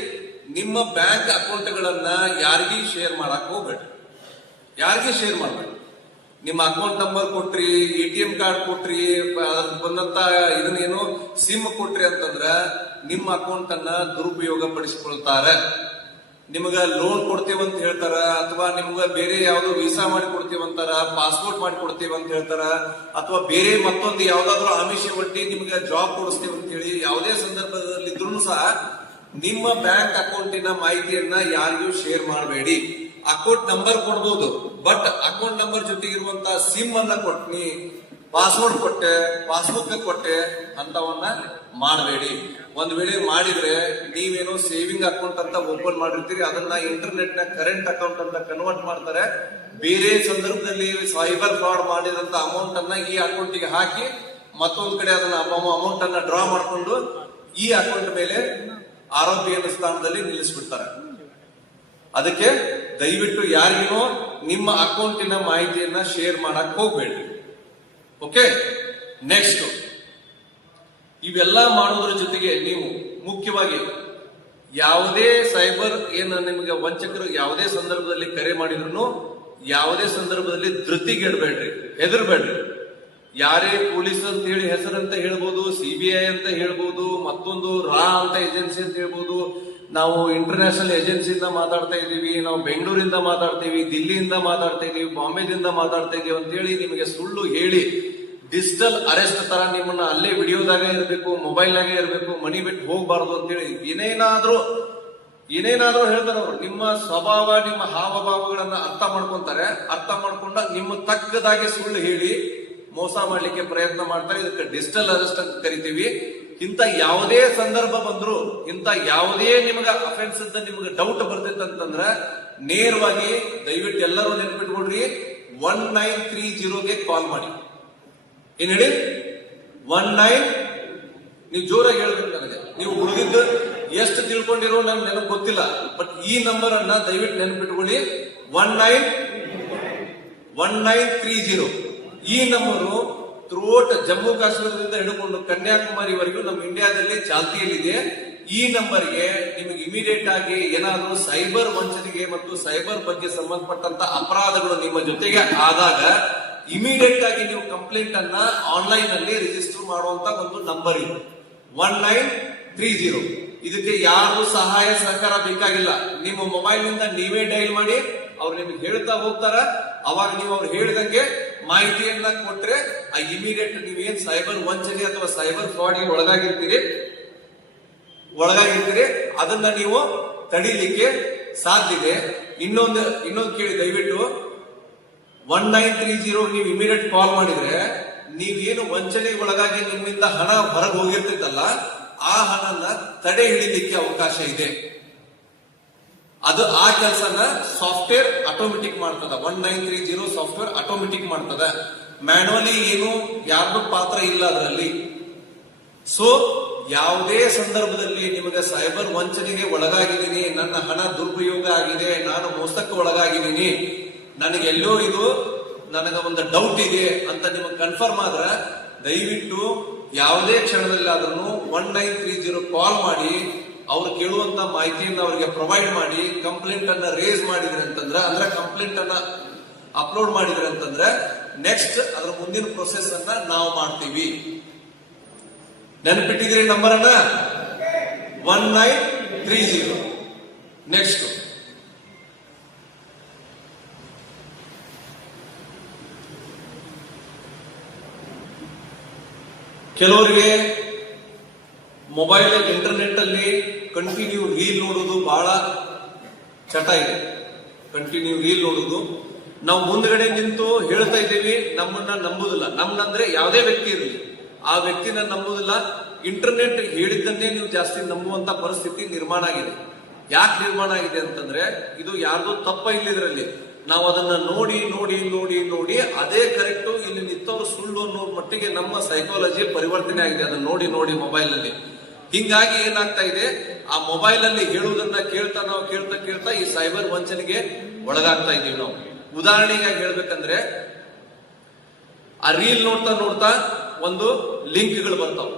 ನಿಮ್ಮ ಬ್ಯಾಂಕ್ ಅಕೌಂಟ್ಗಳನ್ನ ಯಾರಿಗೂ ಶೇರ್ ಮಾಡಕ್ ಹೋಗ್ಬೇಡಿ. ನಿಮ್ಮ ಅಕೌಂಟ್ ನಂಬರ್ ಕೊಟ್ರಿ, ATM ಕಾರ್ಡ್ ಕೊಟ್ರಿ, ಬಂದಂತ ಇದನ್ನೇನು ಸಿಮ್ ಕೊಟ್ರಿ ಅಂತಂದ್ರ ನಿಮ್ಮ ಅಕೌಂಟ್ ಅನ್ನ ದುರುಪಯೋಗ ಪಡಿಸಿಕೊಳ್ತಾರೆ. ನಿಮಗ ಲೋನ್ ಕೊಡ್ತೇವಂತ ಹೇಳ್ತಾರ, ಅಥವಾ ನಿಮ್ಗ ಬೇರೆ ಯಾವ್ದೋ ವೀಸಾ ಮಾಡಿ ಕೊಡ್ತೇವಂತಾರ, ಪಾಸ್ಪೋರ್ಟ್ ಮಾಡಿ ಕೊಡ್ತೇವೆ ಅಂತ ಹೇಳ್ತಾರ, ಅಥವಾ ಬೇರೆ ಮತ್ತೊಂದು ಯಾವ್ದಾದ್ರು ಆಮಿಷ ಒಡ್ಡಿ ನಿಮ್ಗೆ ಜಾಬ್ ಕೊಡಿಸ್ತೇವೆ ಅಂತ ಹೇಳಿ ಯಾವುದೇ ಸಂದರ್ಭದಲ್ಲಿ ಇದ್ರೂ ಸಹ ನಿಮ್ಮ ಬ್ಯಾಂಕ್ ಅಕೌಂಟಿನ ಮಾಹಿತಿಯನ್ನ ಯಾರಿಗೂ ಶೇರ್ ಮಾಡಬೇಡಿ. ಅಕೌಂಟ್ ನಂಬರ್ ಕೊಡ್ಬೋದು, ಬಟ್ ಅಕೌಂಟ್ ನಂಬರ್ ಜೊತೆಗೆ ಇರುವಂತಹ ಸಿಮ್ ಅನ್ನ ಕೊಟ್ನಿ, ಪಾಸ್ವರ್ಡ್ ಕೊಟ್ಟೆ, ಪಾಸ್ಬುಕ್ ಕೊಟ್ಟೆ ಅಂತವನ್ನ ಮಾಡಬೇಡಿ. ಒಂದ್ ವೇಳೆ ಮಾಡಿದ್ರೆ ನೀವೇನೋ ಸೇವಿಂಗ್ ಅಕೌಂಟ್ ಅಂತ ಓಪನ್ ಮಾಡಿರ್ತೀರಿ, ಅದನ್ನ ಇಂಟರ್ನೆಟ್ ನ ಕರೆಂಟ್ ಅಕೌಂಟ್ ಅಂತ ಕನ್ವರ್ಟ್ ಮಾಡ್ತಾರೆ. ಬೇರೆ ಸಂದರ್ಭದಲ್ಲಿ ಸೈಬರ್ ಫ್ರಾಡ್ ಮಾಡಿದಂತ ಅಮೌಂಟ್ ಅನ್ನ ಈ ಅಕೌಂಟಿಗೆ ಹಾಕಿ ಮತ್ತೊಂದ್ ಕಡೆ ಅದನ್ನ ಅಮೌಂಟ್ ಅನ್ನ ಡ್ರಾ ಮಾಡ್ಕೊಂಡು ಈ ಅಕೌಂಟ್ ಮೇಲೆ ಆರೋಪಿಯ ಸ್ಥಾನದಲ್ಲಿ ನಿಲ್ಲಿಸ್ಬಿಡ್ತಾರೆ. ಅದಕ್ಕೆ ದಯವಿಟ್ಟು ಯಾರಿಗೂ ನಿಮ್ಮ ಅಕೌಂಟಿನ ಮಾಹಿತಿಯನ್ನ ಶೇರ್ ಮಾಡಕ್ ಹೋಗ್ಬೇಡಿ. ಓಕೆ, ನೆಕ್ಸ್ಟ್, ಇವೆಲ್ಲ ಮಾಡೋದ್ರ ಜೊತೆಗೆ ನೀವು ಮುಖ್ಯವಾಗಿ ಯಾವುದೇ ಸೈಬರ್ ನಿಮಗೆ ವಂಚಕರು ಯಾವುದೇ ಸಂದರ್ಭದಲ್ಲಿ ಕರೆ ಮಾಡಿದ್ರು ಯಾವುದೇ ಸಂದರ್ಭದಲ್ಲಿ ಧೃತಿಗೆಡಬೇಡ್ರಿ, ಹೆದರ್ಬೇಡ್ರಿ. ಯಾರೇ ಪೊಲೀಸ್ ಅಂತ ಹೇಳಿ ಹೆಸರಂತ ಹೇಳ್ಬೋದು, CBI ಅಂತ ಹೇಳ್ಬೋದು, ಮತ್ತೊಂದು ರಾ ಅಂತ ಏಜೆನ್ಸಿ ಅಂತ ಹೇಳ್ಬೋದು, ನಾವು ಇಂಟರ್ನ್ಯಾಷನಲ್ ಏಜೆನ್ಸಿಯಿಂದ ಮಾತಾಡ್ತಾ ಇದೀವಿ, ನಾವು ಬೆಂಗಳೂರಿಂದ ಮಾತಾಡ್ತೀವಿ, ದಿಲ್ಲಿಯಿಂದ ಮಾತಾಡ್ತಾ ಇದೀವಿ, ಬಾಂಬೆದಿಂದ ಮಾತಾಡ್ತಾ ಇದೀವಿ ಅಂತ ಹೇಳಿ ನಿಮಗೆ ಸುಳ್ಳು ಹೇಳಿ ಡಿಜಿಟಲ್ ಅರೆಸ್ಟ್ ತರ ನಿಮ್ಮನ್ನ ಅಲ್ಲೇ ವಿಡಿಯೋದಾಗೆ ಇರಬೇಕು, ಮೊಬೈಲ್ನಾಗೆ ಇರಬೇಕು, ಮನಿ ಬಿಟ್ಟು ಹೋಗ್ಬಾರ್ದು ಅಂತೇಳಿ ಏನೇನಾದ್ರೂ ಹೇಳ್ತಾರೆ ಅವರು. ನಿಮ್ಮ ಸ್ವಭಾವ, ನಿಮ್ಮ ಹಾವಭಾವಗಳನ್ನ ಅರ್ಥ ಮಾಡ್ಕೊಂತಾರೆ. ಅರ್ಥ ಮಾಡ್ಕೊಂಡ ನಿಮ್ಮ ತಕ್ಕದಾಗಿ ಸುಳ್ಳು ಹೇಳಿ ಮೋಸ ಮಾಡ್ಲಿಕ್ಕೆ ಪ್ರಯತ್ನ ಮಾಡ್ತಾರೆ. ಇದಕ್ಕೆ ಡಿಜಿಟಲ್ ಅರೆಸ್ಟ್ ಅಂತ ಕರಿತೀವಿ. ಇಂತ ಯಾವುದೇ ಸಂದರ್ಭ ಬಂದ್ರು, ಇಂತ ಯಾವುದೇ ನಿಮ್ಗ ಅಫೆನ್ಸ್ ಅಂತ ನಿಮ್ಗೆ ಡೌಟ್ ಬರ್ತಿತ್ತಂತಂದ್ರ ನೇರವಾಗಿ ದಯವಿಟ್ಟು ಎಲ್ಲರೂ ನೆನ್ಪಿಟ್ಕೊಡ್ರಿ, 1930ಗೆ ಕಾಲ್ ಮಾಡಿ. ಏನ್ ಹೇಳಿ? 19, ನೀವು ಜೋರಾಗಿ ಹೇಳ್ಬೇಕು ನನಗೆ. ನೀವು ಉಳಿದಿದ್ದು ಎಷ್ಟು ತಿಳ್ಕೊಂಡಿರೋ ನನ್ಗೆ ನೆನಪು ಗೊತ್ತಿಲ್ಲ, ಬಟ್ ಈ ನಂಬರ್ ಅನ್ನ ದಯವಿಟ್ಟು ನೆನಪಿಟ್ಕೊಳ್ಳಿ. 1930 ಈ ನಂಬರು ಥ್ರೂಔಟ್ ಜಮ್ಮು ಕಾಶ್ಮೀರದಿಂದ ಹಿಡ್ಕೊಂಡು ಕನ್ಯಾಕುಮಾರಿವರೆಗೂ ನಮ್ಮ ಇಂಡಿಯಾದಲ್ಲಿ ಚಾಲ್ತಿಯಲ್ಲಿದೆ. ಈ ನಂಬರ್ಗೆ ನಿಮಗೆ ಇಮಿಡಿಯೇಟ್ ಆಗಿ ಏನಾದರೂ ಸೈಬರ್ ವಂಚನೆಗೆ ಮತ್ತು ಸೈಬರ್ ಬಗ್ಗೆ ಸಂಬಂಧಪಟ್ಟಂತ ಅಪರಾಧಗಳು ನಿಮ್ಮ ಜೊತೆಗೆ ಆದಾಗ ಇಮಿಡಿಯೇಟ್ ಆಗಿ ನೀವು ಕಂಪ್ಲೇಂಟ್ ಅನ್ನ ಆನ್ಲೈನ್ ಅಲ್ಲಿ ರಿಜಿಸ್ಟರ್ ಮಾಡುವಂತ ಒಂದು ನಂಬರ್ ಇದೆ 1930. ಇದಕ್ಕೆ ಯಾರು ಸಹಾಯ ಸಹಕಾರ ಬೇಕಾಗಿಲ್ಲ. ನಿಮ್ಮ ಮೊಬೈಲ್ ನಿಂದ ನೀವೇ ಡೈಲ್ ಮಾಡಿ, ಅವ್ರು ನಿಮ್ಗೆ ಹೇಳ್ತಾ ಹೋಗ್ತಾರ. ಅವಾಗ ನೀವು ಅವ್ರು ಹೇಳಿದಂಗೆ ಮಾಹಿತಿಯನ್ನ ಕೊಟ್ರೆ ಆ ಇಮಿಡಿಯೇಟ್ ನೀವೇನ್ ಸೈಬರ್ ವಂಚನೆ ಅಥವಾ ಸೈಬರ್ ಫ್ರಾಡ್ಗೆ ಒಳಗಾಗಿರ್ತೀರಿ ಅದನ್ನ ನೀವು ತಡಿಲಿಕ್ಕೆ ಸಾಧ್ಯ ಇದೆ. ಇನ್ನೊಂದು ಕೇಳಿ ದಯವಿಟ್ಟು 1930 ನೀವು ಇಮಿಡಿಯೇಟ್ ಕಾಲ್ ಮಾಡಿದ್ರೆ ನೀವೇನು ವಂಚನೆಗೆ ಒಳಗಾಗಿ ನಿಮ್ಮಿಂದ ಹಣ ಹೊರಗೆ ಹೋಗಿರ್ತೈತಲ್ಲ ಆ ಹಣನ ತಡೆ ಹಿಡಿಲಿಕ್ಕೆ ಅವಕಾಶ ಇದೆ. ಅದು ಆ ಕೆಲಸನ ಸಾಫ್ಟ್ವೇರ್ ಆಟೋಮೆಟಿಕ್ ಮಾಡ್ತದ. 1930 ಸಾಫ್ಟ್ವೇರ್ ಆಟೋಮೆಟಿಕ್ ಮಾಡ್ತದ. ಮ್ಯಾನ್ಯುವಲಿ ಏನು ಯಾರ್ದು ಪಾತ್ರ ಇಲ್ಲ ಅದರಲ್ಲಿ. ಸೊ ಯಾವುದೇ ಸಂದರ್ಭದಲ್ಲಿ ನಿಮಗೆ ಸೈಬರ್ ವಂಚನೆಗೆ ಒಳಗಾಗಿದ್ದೀನಿ, ನನ್ನ ಹಣ ದುರುಪಯೋಗ ಆಗಿದೆ, ನಾನು ಮೋಸಕ್ಕೆ ಒಳಗಾಗಿದ್ದೀನಿ, ನನಗೆಲ್ಲೋ ಇದು ನನಗೆ ಒಂದು ಡೌಟ್ ಇದೆ ಅಂತ ನಿಮಗೆ ಕನ್ಫರ್ಮ್ ಆದ್ರೆ ದಯವಿಟ್ಟು ಯಾವುದೇ ಕ್ಷಣದಲ್ಲಾದ್ರೂ 1930 ಕಾಲ್ ಮಾಡಿ ಅವ್ರು ಕೇಳುವಂತ ಮಾಹಿತಿಯನ್ನ ಅವರಿಗೆ ಪ್ರೊವೈಡ್ ಮಾಡಿ ಕಂಪ್ಲೇಂಟ್ ಅನ್ನ ರೇಸ್ ಮಾಡಿದ್ರೆ ಅಂತಂದ್ರೆ, ಅಂದ್ರೆ ಕಂಪ್ಲೇಂಟ್ ಅನ್ನ ಅಪ್ಲೋಡ್ ಮಾಡಿದ್ರೆ ಅಂತಂದ್ರೆ ನೆಕ್ಸ್ಟ್ ಅದರ ಮುಂದಿನ ಪ್ರೊಸೆಸ್ ಅನ್ನ ನಾವು ಮಾಡ್ತೀವಿ. ನೆನಪಿಟ್ಟಿದ್ರಿ ನಂಬರ್ ಅನ್ನ 1930. ನೆಕ್ಸ್ಟ್ ಕೆಲವರಿಗೆ ಮೊಬೈಲ್ ಇಂಟರ್ನೆಟ್ ಅಲ್ಲಿ ಕಂಟಿನ್ಯೂ ರೀಲ್ ನೋಡೋದು ಬಹಳ ಚಟ ಇದೆ. ಕಂಟಿನ್ಯೂ ರೀಲ್ ನೋಡೋದು ನಾವು ಮುಂದ್ಗಡೆ ನಿಂತು ಹೇಳ್ತಾ ಇದ್ದೀವಿ, ನಮ್ಮನ್ನ ನಂಬುದಿಲ್ಲ. ನಮ್ಗಂದ್ರೆ ಯಾವುದೇ ವ್ಯಕ್ತಿ ಇರಲಿ ಆ ವ್ಯಕ್ತಿನ ನಂಬುದಿಲ್ಲ. ಇಂಟರ್ನೆಟ್ ಹೇಳಿದ್ದನ್ನೇ ನೀವು ಜಾಸ್ತಿ ನಂಬುವಂತ ಪರಿಸ್ಥಿತಿ ನಿರ್ಮಾಣ ಆಗಿದೆ. ಯಾಕೆ ನಿರ್ಮಾಣ ಆಗಿದೆ ಅಂತಂದ್ರೆ ಇದು ಯಾರ್ದು ತಪ್ಪ ಇಲ್ಲ. ಇದರಲ್ಲಿ ನಾವು ಅದನ್ನ ನೋಡಿ ನೋಡಿ ನೋಡಿ ನೋಡಿ ಅದೇ ಕರೆಕ್ಟ್ ಇಲ್ಲಿ ನಿಂತವ್ರು ಸುಳ್ಳು ಅನ್ನೋ ಮಟ್ಟಿಗೆ ನಮ್ಮ ಸೈಕಾಲಜಿ ಪರಿವರ್ತನೆ ಆಗಿದೆ ಅದನ್ನ ನೋಡಿ ನೋಡಿ ಮೊಬೈಲ್ ಅಲ್ಲಿ. ಹಿಂಗಾಗಿ ಏನಾಗ್ತಾ ಇದೆ, ಆ ಮೊಬೈಲ್ ಅಲ್ಲಿ ಹೇಳುವುದನ್ನ ಕೇಳ್ತಾ ನಾವು ಕೇಳ್ತಾ ಈ ಸೈಬರ್ ವಂಚನೆಗೆ ಒಳಗಾಗ್ತಾ ಇದೀವಿ ನಾವು. ಉದಾಹರಣೆಗೆ ಹೇಳ್ಬೇಕಂದ್ರೆ ಆ ರೀಲ್ ನೋಡ್ತಾ ಒಂದು ಲಿಂಕ್ಗಳು ಬರ್ತಾವ.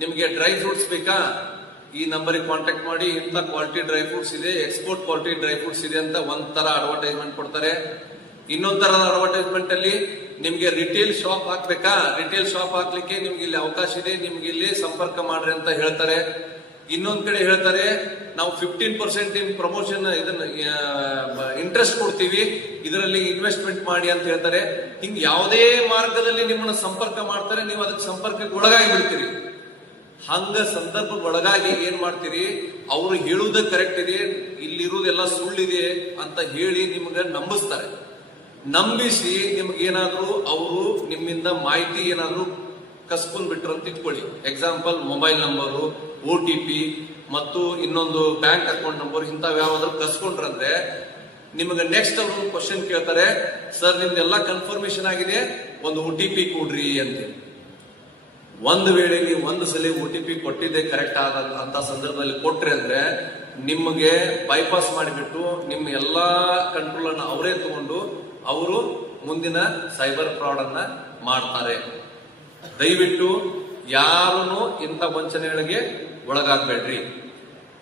ನಿಮ್ಗೆ ಡ್ರೈ ಫ್ರೂಟ್ಸ್ ಬೇಕಾ, ಈ ನಂಬರಿಗೆ ಕಾಂಟ್ಯಾಕ್ಟ್ ಮಾಡಿ, ಇಂಥ ಕ್ವಾಲಿಟಿ ಡ್ರೈ ಫ್ರೂಟ್ಸ್ ಇದೆ, ಎಕ್ಸ್ಪೋರ್ಟ್ ಕ್ವಾಲಿಟಿ ಡ್ರೈ ಫ್ರೂಟ್ಸ್ ಇದೆ ಅಂತ ಒಂಥರ ಅಡ್ವರ್ಟೈಸ್ಮೆಂಟ್ ಕೊಡ್ತಾರೆ. ಇನ್ನೊಂದ್ ತರದ ಅಡ್ವರ್ಟೈಸ್ಮೆಂಟ್ ಅಲ್ಲಿ ನಿಮ್ಗೆ ರಿಟೇಲ್ ಶಾಪ್ ಹಾಕ್ಬೇಕಾ, ರಿಟೇಲ್ ಶಾಪ್ ಹಾಕ್ಲಿಕ್ಕೆ ನಿಮ್ಗೆ ಇಲ್ಲಿ ಅವಕಾಶ ಇದೆ, ನಿಮ್ಗೆ ಇಲ್ಲಿ ಸಂಪರ್ಕ ಮಾಡ್ರಿ ಅಂತ ಹೇಳ್ತಾರೆ. ಇನ್ನೊಂದ್ ಕಡೆ ಹೇಳ್ತಾರೆ ನಾವು 15% ನಿಮ್ ಪ್ರಮೋಷನ್ ಇದನ್ನ ಇಂಟ್ರೆಸ್ಟ್ ಕೊಡ್ತೀವಿ, ಇದರಲ್ಲಿ ಇನ್ವೆಸ್ಟ್ಮೆಂಟ್ ಮಾಡಿ ಅಂತ ಹೇಳ್ತಾರೆ. ಹಿಂಗ್ ಯಾವುದೇ ಮಾರ್ಗದಲ್ಲಿ ನಿಮ್ಮನ್ನ ಸಂಪರ್ಕ ಮಾಡ್ತಾರೆ, ನೀವು ಅದಕ್ಕೆ ಸಂಪರ್ಕಕ್ಕೆ ಒಳಗಾಗಿ ಬಿಡ್ತೀರಿ. ಹಂಗ ಸಂದರ್ಭಕ್ಕೆ ಒಳಗಾಗಿ ಏನ್ ಮಾಡ್ತೀರಿ, ಅವ್ರು ಹೇಳುವುದ ಕರೆಕ್ಟ್ ಇದೆ, ಇಲ್ಲಿರುವುದೆಲ್ಲ ಸುಳ್ಳಿದೆ ಅಂತ ಹೇಳಿ ನಿಮ್ಗೆ ನಂಬಿಸ್ತಾರೆ. ನಂಬಿಸಿ ನಿಮ್ಗೇನಾದ್ರೂ ಅವರು ನಿಮ್ಮಿಂದ ಮಾಹಿತಿ ಏನಾದ್ರೂ ಕಸ್ಕೊಂಡ್ ಬಿಟ್ರು ಅಂತ ಇಟ್ಕೊಳ್ಳಿ. ಎಕ್ಸಾಂಪಲ್ ಮೊಬೈಲ್ ನಂಬರು, OTP ಮತ್ತು ಇನ್ನೊಂದು ಬ್ಯಾಂಕ್ ಅಕೌಂಟ್ ನಂಬರ್ ಇಂಥವ್ ಯಾವ್ದಾದ್ರು ಕಸ್ಕೊಂಡ್ರಂದ್ರೆ ನಿಮಗೆ ನೆಕ್ಸ್ಟ್ ಅವರು ಕ್ವಶನ್ ಕೇಳ್ತಾರೆ, ಸರ್ ನಿಮ್ದೆಲ್ಲ ಕನ್ಫರ್ಮೇಶನ್ ಆಗಿದೆ, ಒಂದು OTP ಕೊಡ್ರಿ ಅಂತ. ಒಂದು ವೇಳೆ ನೀವು ಒಂದು ಸಲ OTP ಕೊಟ್ಟಿದ್ದೆ ಕರೆಕ್ಟ್ ಆದ ಅಂತ ಸಂದರ್ಭದಲ್ಲಿ ಕೊಟ್ರಿ ಅಂದ್ರೆ ನಿಮಗೆ ಬೈಪಾಸ್ ಮಾಡಿಬಿಟ್ಟು ನಿಮ್ಮ ಎಲ್ಲಾ ಕಂಟ್ರೋಲ್ ಅನ್ನ ಅವರೇ ತಗೊಂಡು ಅವರು ಮುಂದಿನ ಸೈಬರ್ ಫ್ರಾಡ್ ಅನ್ನ ಮಾಡ್ತಾರೆ. ದಯವಿಟ್ಟು ಯಾರನ್ನು ಇಂಥ ವಂಚನೆಗಳಿಗೆ ಒಳಗಾಗಬೇಡ್ರಿ.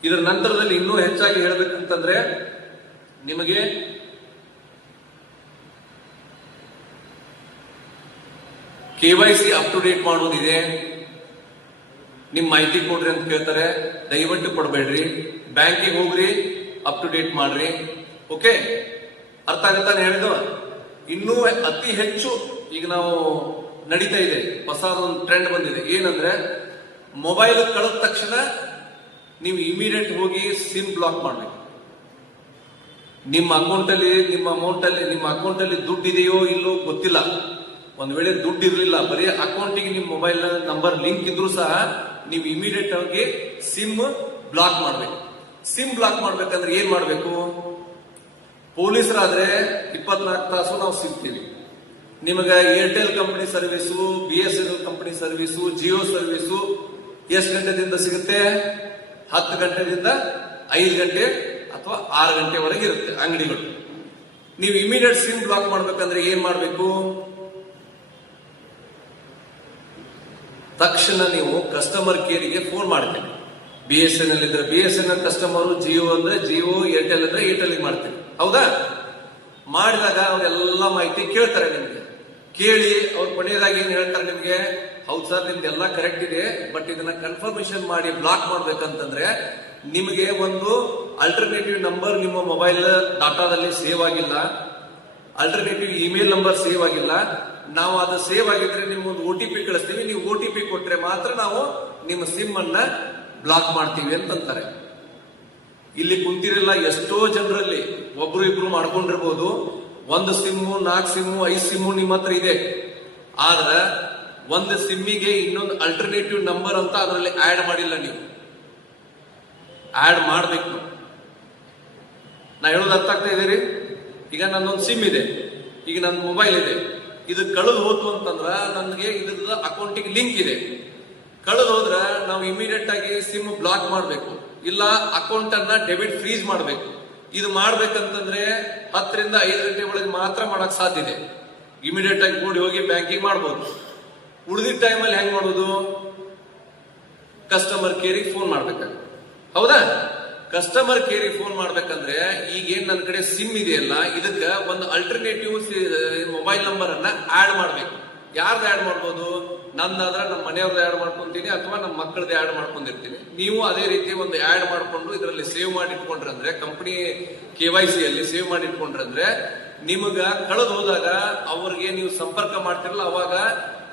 ಇದರ ನಂತರದಲ್ಲಿ ಇನ್ನೂ ಹೆಚ್ಚಾಗಿ ಹೇಳ್ಬೇಕಂತಂದ್ರೆ ನಿಮಗೆ KYC ಅಪ್ ಟು ಡೇಟ್ ಮಾಡೋದಿದೆ. ನಿಮ್ ಮಾಹಿತಿ ಕೊಡ್ರಿ ಅಂತ ಕೇಳ್ತಾರೆ, ದಯವಿಟ್ಟು ಕೊಡಬೇಡ್ರಿ. ಬ್ಯಾಂಕಿಗೆ ಹೋಗ್ರಿ, ಅಪ್ ಟು ಡೇಟ್ ಮಾಡ್ರಿ. ಓಕೆ, ಅರ್ಥ ಆಗತ್ತಾನೆ ಹೇಳಿದ. ಇನ್ನೂ ಅತಿ ಹೆಚ್ಚು ಈಗ ನಾವು ನಡೀತಾ ಇದೆ, ಹೊಸದೊಂದು ಟ್ರೆಂಡ್ ಬಂದಿದೆ. ಏನಂದ್ರೆ ಮೊಬೈಲ್ ಕಳೆದ ತಕ್ಷಣ ನೀವು ಇಮಿಡಿಯೇಟ್ ಹೋಗಿ ಸಿಮ್ ಬ್ಲಾಕ್ ಮಾಡ್ಬೇಕು. ನಿಮ್ಮ ಅಕೌಂಟ್ ಅಲ್ಲಿ ದುಡ್ಡು ಇದೆಯೋ ಇಲ್ಲೋ ಗೊತ್ತಿಲ್ಲ. ಒಂದ್ ವೇಳೆ ದುಡ್ಡು ಇರಲಿಲ್ಲ, ಬರೀ ಅಕೌಂಟಿಗೆ ನಿಮ್ಮ ಮೊಬೈಲ್ ನಂಬರ್ ಲಿಂಕ್ ಇದ್ರೂ ಸಹ ನೀವು ಇಮಿಡಿಯೇಟ್ ಆಗಿ ಸಿಮ್ ಬ್ಲಾಕ್ ಮಾಡ್ಬೇಕು. ಸಿಮ್ ಬ್ಲಾಕ್ ಮಾಡ್ಬೇಕಂದ್ರೆ ಏನ್ ಮಾಡ್ಬೇಕು, ಪೊಲೀಸರಾದ್ರೆ 24 ತಾಸು ನಾವು ಸಿಗ್ತೀವಿ. ನಿಮಗೆ Airtel company service, BSNL company service, Jio service ಎಷ್ಟು ಗಂಟೆದಿಂದ ಸಿಗುತ್ತೆ? 10 ಗಂಟೆದಿಂದ 5 ಗಂಟೆ ಅಥವಾ 6 ಗಂಟೆವರೆಗೆ ಇರುತ್ತೆ ಅಂಗಡಿಗಳು. ನೀವು ಇಮಿಡಿಯೇಟ್ ಸಿಮ್ ಬ್ಲಾಕ್ ಮಾಡ್ಬೇಕಂದ್ರೆ ಏನ್ ಮಾಡ್ಬೇಕು, ತಕ್ಷಣ ನೀವು ಕಸ್ಟಮರ್ ಕೇರಿಗೆ ಫೋನ್ ಮಾಡ್ತೀರಿ. BSNL ಇದ್ರೆ BSNL ಕಸ್ಟಮರ್, ಜಿಯೋ ಅಂದ್ರೆ ಜಿಯೋ, ಏರ್ಟೆಲ್ ಅಂದ್ರೆ ಏರ್ಟೆಲ್ ಮಾಡ್ತೀರಿ. ಹೌದಾ? ಮಾಡಿದಾಗ ಅವರೆಲ್ಲ ಮಾಹಿತಿ ಕೇಳ್ತಾರೆ ನಿಮ್ಗೆ. ಕೇಳಿ ಅವ್ರು ಕೊನೆಯದಾಗಿ ಏನ್ ಹೇಳ್ತಾರೆ ನಿಮ್ಗೆ, ಹೌದು ಸರ್ ನಿಮ್ದೆಲ್ಲ ಕರೆಕ್ಟ್ ಇದೆ, ಬಟ್ ಇದನ್ನ ಕನ್ಫರ್ಮೇಶನ್ ಮಾಡಿ ಬ್ಲಾಕ್ ಮಾಡ್ಬೇಕಂತಂದ್ರೆ ನಿಮಗೆ ಒಂದು ಅಲ್ಟರ್ನೇಟಿವ್ ನಂಬರ್ ನಿಮ್ಮ ಮೊಬೈಲ್ ಡಾಟಾದಲ್ಲಿ ಸೇವ್ ಆಗಿಲ್ಲ, ಅಲ್ಟರ್ನೇಟಿವ್ ಇಮೇಲ್ ನಂಬರ್ ಸೇವ್ ಆಗಿಲ್ಲ. ನಾವು ಅದು ಸೇವ್ ಆಗಿದ್ರೆ ನಿಮ್ಗೊಂದು OTP ಕಳಿಸ್ತೀವಿ, ನೀವು OTP ಕೊಟ್ರೆ ಮಾತ್ರ ನಾವು ನಿಮ್ಮ ಸಿಮ್ ಅನ್ನ ಬ್ಲಾಕ್ ಮಾಡ್ತೀವಿ ಅಂತಂತಾರೆ. ಇಲ್ಲಿ ಕುಂತಿರಲ್ಲ ಎಷ್ಟೋ ಜನರಲ್ಲಿ ಒಬ್ರು ಇಬ್ರು ಮಾಡ್ಕೊಂಡಿರ್ಬೋದು, ಒಂದು ಸಿಮ್ಮು, 4 ಸಿಮ್ಮು, 5 ಸಿಮ್ಮು ನಿಮ್ಮ ಹತ್ರ ಇದೆ. ಆದ್ರ ಒಂದು ಸಿಮ್ಮಿಗೆ ಇನ್ನೊಂದು ಅಲ್ಟರ್ನೇಟಿವ್ ನಂಬರ್ ಅಂತ ಅದರಲ್ಲಿ ಆಡ್ ಮಾಡಿಲ್ಲ. ನೀವು ಆಡ್ ಮಾಡ್ಬೇಕು. ನಾ ಹೇಳೋದು ಅರ್ಥ ಆಗ್ತಾ ಇದೀರಿ? ಈಗ ನನ್ನೊಂದು ಸಿಮ್ ಇದೆ, ಈಗ ನನ್ನ ಮೊಬೈಲ್ ಇದೆ, ಇದು ಕಳೆದು ಹೋತು ಅಂತಂದ್ರ ನನಗೆ ಇದ್ರದ್ದು ಅಕೌಂಟಿಗೆ ಲಿಂಕ್ ಇದೆ. ಕಳೆದು ಹೋದ್ರ ನಾವು ಇಮಿಡಿಯೇಟ್ ಆಗಿ ಸಿಮ್ ಬ್ಲಾಕ್ ಮಾಡಬೇಕು, ಇಲ್ಲ ಅಕೌಂಟ್ ಅನ್ನ ಡೆಬಿಟ್ ಫ್ರೀಸ್ ಮಾಡಬೇಕು. ಇದು ಮಾಡ್ಬೇಕಂತಂದ್ರೆ 10 ರಿಂದ 5 ಗಂಟೆ ಒಳಗೆ ಮಾತ್ರ ಮಾಡಕ್ ಸಾಧ್ಯ ಇದೆ. ಇಮಿಡಿಯೇಟ್ ಆಗಿ ಕೂಡಿ ಹೋಗಿ ಬ್ಯಾಂಕಿಂಗ್ ಮಾಡ್ಬೋದು. ಉಳಿದಿದ್ದ ಟೈಮಲ್ಲಿ ಹೆಂಗ್ ಮಾಡೋದು? ಕಸ್ಟಮರ್ ಕೇರಿಗೆ ಫೋನ್ ಮಾಡ್ಬೇಕಾಗುತ್ತೆ. ಹೌದಾ? ಕಸ್ಟಮರ್ ಕೇರಿಗೆ ಫೋನ್ ಮಾಡ್ಬೇಕಂದ್ರೆ ಈಗೇನ್ ನನ್ನ ಕಡೆ ಸಿಮ್ ಇದೆಯಲ್ಲ, ಇದಕ್ಕ ಒಂದು ಅಲ್ಟರ್ನೇಟಿವ್ ಮೊಬೈಲ್ ನಂಬರ್ ಅನ್ನ ಆಡ್ ಮಾಡ್ಬೇಕು. ಯಾರ್ದು ಆಡ್ ಮಾಡ್ಬೋದು? ನಂದಾದ್ರೆ ನಮ್ಮ ಮನೆಯವ್ರದ್ದು ಆಡ್ ಮಾಡ್ಕೊಂತೀನಿ, ಅಥವಾ ನಮ್ಮ ಮಕ್ಕಳದ್ದು ಆಡ್ ಮಾಡ್ಕೊಂಡಿರ್ತೀನಿ. ನೀವು ಅದೇ ರೀತಿ ಒಂದು ಆಡ್ ಮಾಡ್ಕೊಂಡು ಇದರಲ್ಲಿ ಸೇವ್ ಮಾಡಿ ಇಟ್ಕೊಂಡ್ರಂದ್ರೆ, ಕಂಪನಿ KYC ಅಲ್ಲಿ ಸೇವ್ ಮಾಡಿ ಇಟ್ಕೊಂಡ್ರಂದ್ರೆ, ನಿಮಗ ಕಳೆದು ಹೋದಾಗ ಅವ್ರಿಗೆ ನೀವು ಸಂಪರ್ಕ ಮಾಡ್ತಿರಲ್ಲ, ಅವಾಗ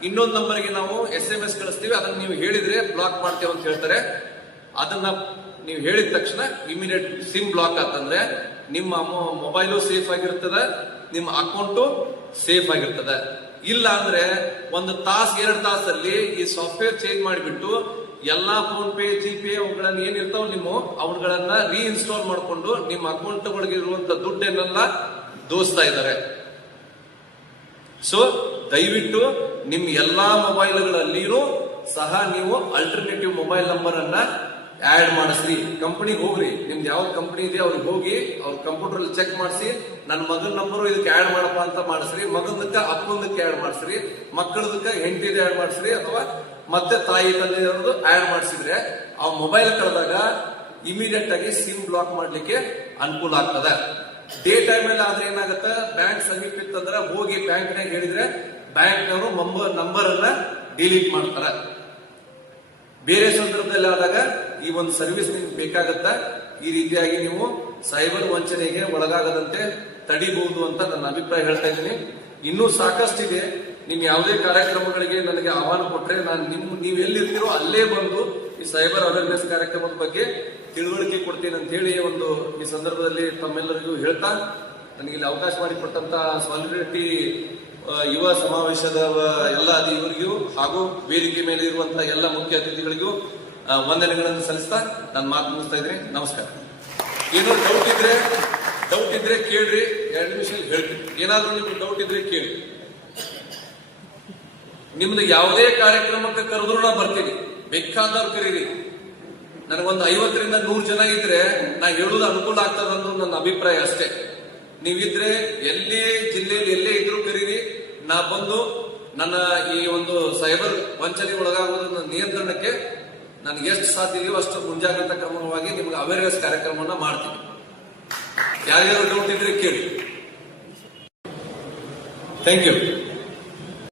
ಇನ್ನೊಂದು ನಂಬರ್ಗೆ ನಾವು SMS ಕಳಿಸ್ತೀವಿ, ಅದನ್ನ ನೀವು ಹೇಳಿದ್ರೆ ಬ್ಲಾಕ್ ಮಾಡ್ತೇವೆ ಅಂತ ಹೇಳ್ತಾರೆ. ಅದನ್ನ ನೀವು ಹೇಳಿದ ತಕ್ಷಣ ಇಮಿಡಿಯೇಟ್ ಸಿಮ್ ಬ್ಲಾಕ್ ಆತಂದ್ರೆ ನಿಮ್ಮ ಮೊಬೈಲು ಸೇಫ್ ಆಗಿರ್ತದ, ನಿಮ್ಮ ಅಕೌಂಟು ಸೇಫ್ ಆಗಿರ್ತದ. ಇಲ್ಲ ಅಂದ್ರೆ 1 ತಾಸು 2 ತಾಸಲ್ಲಿ ಈ ಸಾಫ್ಟ್ವೇರ್ ಚೇಂಜ್ ಮಾಡಿಬಿಟ್ಟು ಎಲ್ಲಾ ಫೋನ್ ಪೇ, GPay ಅವುಗಳನ್ನ ಏನಿರ್ತಾವ ನಿಮ್ಮ ಅವುಗಳನ್ನ ರೀಇನ್ಸ್ಟಾಲ್ ಮಾಡಿಕೊಂಡು ನಿಮ್ಮ ಅಕೌಂಟ್ ಒಳಗೆ ಇರುವಂತ ದುಡ್ಡನ್ನೆಲ್ಲ ದೋಸ್ತಾ ಇದ್ದಾರೆ. ಸೊ ದಯವಿಟ್ಟು ನಿಮ್ ಎಲ್ಲಾ ಮೊಬೈಲ್ಗಳಲ್ಲಿನೂ ಸಹ ನೀವು ಅಲ್ಟರ್ನೇಟಿವ್ ಮೊಬೈಲ್ ನಂಬರ್ ಅನ್ನ ಆಡ್ ಮಾಡಿಸ್ರಿ. ಕಂಪನಿಗೆ ಹೋಗ್ರಿ, ನಿಮ್ದು ಯಾವ್ದು ಕಂಪನಿ ಇದೆ ಅವ್ರಿಗೆ ಹೋಗಿ ಅವ್ರ ಕಂಪ್ಯೂಟರ್ ಅಲ್ಲಿ ಚೆಕ್ ಮಾಡಿಸಿ, ನನ್ನ ಮಗನ ನಂಬರು ಇದಕ್ಕೆ ಆಡ್ ಮಾಡಪ್ಪ ಅಂತ ಮಾಡಿಸ್ರಿ. ಮಗನದಕ್ಕ ಅಪ್ಪಂದಕ್ಕೆ ಆಡ್ ಮಾಡಿಸ್ರಿ, ಮಕ್ಕಳದಕ್ಕ ಹೆಂಡತಿದೆ ಆಡ್ ಮಾಡಿಸ್ರಿ, ಅಥವಾ ಮತ್ತೆ ತಾಯಿ ತಂದೆ ಆಡ್ ಮಾಡಿಸಿದ್ರೆ ಆ ಮೊಬೈಲ್ ಕಳೆದಾಗ ಇಮಿಡಿಯೇಟ್ ಆಗಿ ಸಿಮ್ ಬ್ಲಾಕ್ ಮಾಡ್ಲಿಕ್ಕೆ ಅನುಕೂಲ ಆಗ್ತದೆ. ಡೇ ಟೈಮ್ ಅಲ್ಲಿ ಆದ್ರೆ ಏನಾಗತ್ತ, ಬ್ಯಾಂಕ್ ಸಮೀಪ ಇತ್ತಂದ್ರೆ ಹೋಗಿ ಬ್ಯಾಂಕ್ನಾಗ ಹೇಳಿದ್ರೆ ಬ್ಯಾಂಕ್ನವರು ನಂಬರ್ ಅನ್ನ ಡಿಲೀಟ್ ಮಾಡ್ತಾರ. ಬೇರೆ ಸಂದರ್ಭದಲ್ಲಿ ಆದಾಗ ಈ ಒಂದು ಸರ್ವಿಸ್ ನಿಮ್ಗೆ ಬೇಕಾಗತ್ತ. ಈ ರೀತಿಯಾಗಿ ನೀವು ಸೈಬರ್ ವಂಚನೆಗೆ ಒಳಗಾಗದಂತೆ ತಡಿಬಹುದು ಅಂತ ನನ್ನ ಅಭಿಪ್ರಾಯ ಹೇಳ್ತಾ ಇದ್ದೀನಿ. ಇನ್ನೂ ಸಾಕಷ್ಟಿದೆ. ನಿಮ್ ಯಾವುದೇ ಕಾರ್ಯಕ್ರಮಗಳಿಗೆ ನನಗೆ ಆಹ್ವಾನ ಕೊಟ್ರೆ ನಾನು ನೀವು ಎಲ್ಲಿರ್ತೀರೋ ಅಲ್ಲೇ ಬಂದು ಈ ಸೈಬರ್ ಅವೇರ್ನೆಸ್ ಕಾರ್ಯಕ್ರಮದ ಬಗ್ಗೆ ತಿಳುವಳಿಕೆ ಕೊಡ್ತೀನಿ ಅಂತ ಹೇಳಿ ಒಂದು ಈ ಸಂದರ್ಭದಲ್ಲಿ ತಮ್ಮೆಲ್ಲರಿಗೂ ಹೇಳ್ತಾ, ನನಗೆ ಇಲ್ಲಿ ಅವಕಾಶ ಮಾಡಿಕೊಟ್ಟಂತ ಸಾಲಿಡರಿಟಿ ಯುವ ಸಮಾವೇಶದ ಎಲ್ಲ ಇವರಿಗೂ ಹಾಗೂ ವೇದಿಕೆ ಮೇಲೆ ಇರುವಂತಹ ಎಲ್ಲ ಮುಖ್ಯ ಅತಿಥಿಗಳಿಗೂ ವಂದನೆಗಳನ್ನು ಸಲ್ಲಿಸ್ತಾ ನಾನು ಮಾತು ಮುಗಿಸ್ತಾ ಇದ್ದೀನಿ. ನಮಸ್ಕಾರ. ಏನೋ ಡೌಟ್ ಇದ್ರೆ ಕೇಳ್ರಿ, 2 ನಿಮಿಷ ಹೇಳ್ತೀನಿ. ಏನಾದ್ರೂ ನಿಮ್ಗೆ ಡೌಟ್ ಇದ್ರೆ ಕೇಳಿ. ನಿಮ್ದು ಯಾವುದೇ ಕಾರ್ಯಕ್ರಮಕ್ಕೆ ಕರೆದ್ರು ನಾ ಬರ್ತೀನಿ, ಬೇಕಾದವ್ರು ಕರೀರಿ. ನನಗೊಂದು 50 ರಿಂದ 100 ಜನ ಇದ್ರೆ ನಾ ಹೇಳುವುದು ಅನುಕೂಲ ಆಗ್ತದಂದು ನನ್ನ ಅಭಿಪ್ರಾಯ ಅಷ್ಟೇ. ನೀವಿದ್ರೆ ಎಲ್ಲಿ ಜಿಲ್ಲೆಯಲ್ಲಿ ಎಲ್ಲೇ ಇದ್ರು ಕರೀರಿ, ನಾ ಬಂದು ನನ್ನ ಈ ಒಂದು ಸೈಬರ್ ವಂಚನೆ ಒಳಗಾಗುವುದನ್ನ ನಿಯಂತ್ರಣಕ್ಕೆ ನನಗೆ ಎಷ್ಟು ಸಾಧ್ಯ ಇದೆಯೋ ಅಷ್ಟು ಮುಂಜಾಗ್ರತಾ ಕ್ರಮವಾಗಿ ನಿಮ್ಗೆ ಅವೇರ್ನೆಸ್ ಕಾರ್ಯಕ್ರಮವನ್ನ ಮಾಡ್ತೀನಿ. ಯಾರ್ಯಾರು ಡೌಟ್ ಇದ್ರೆ ಕೇಳಿ. Thank you.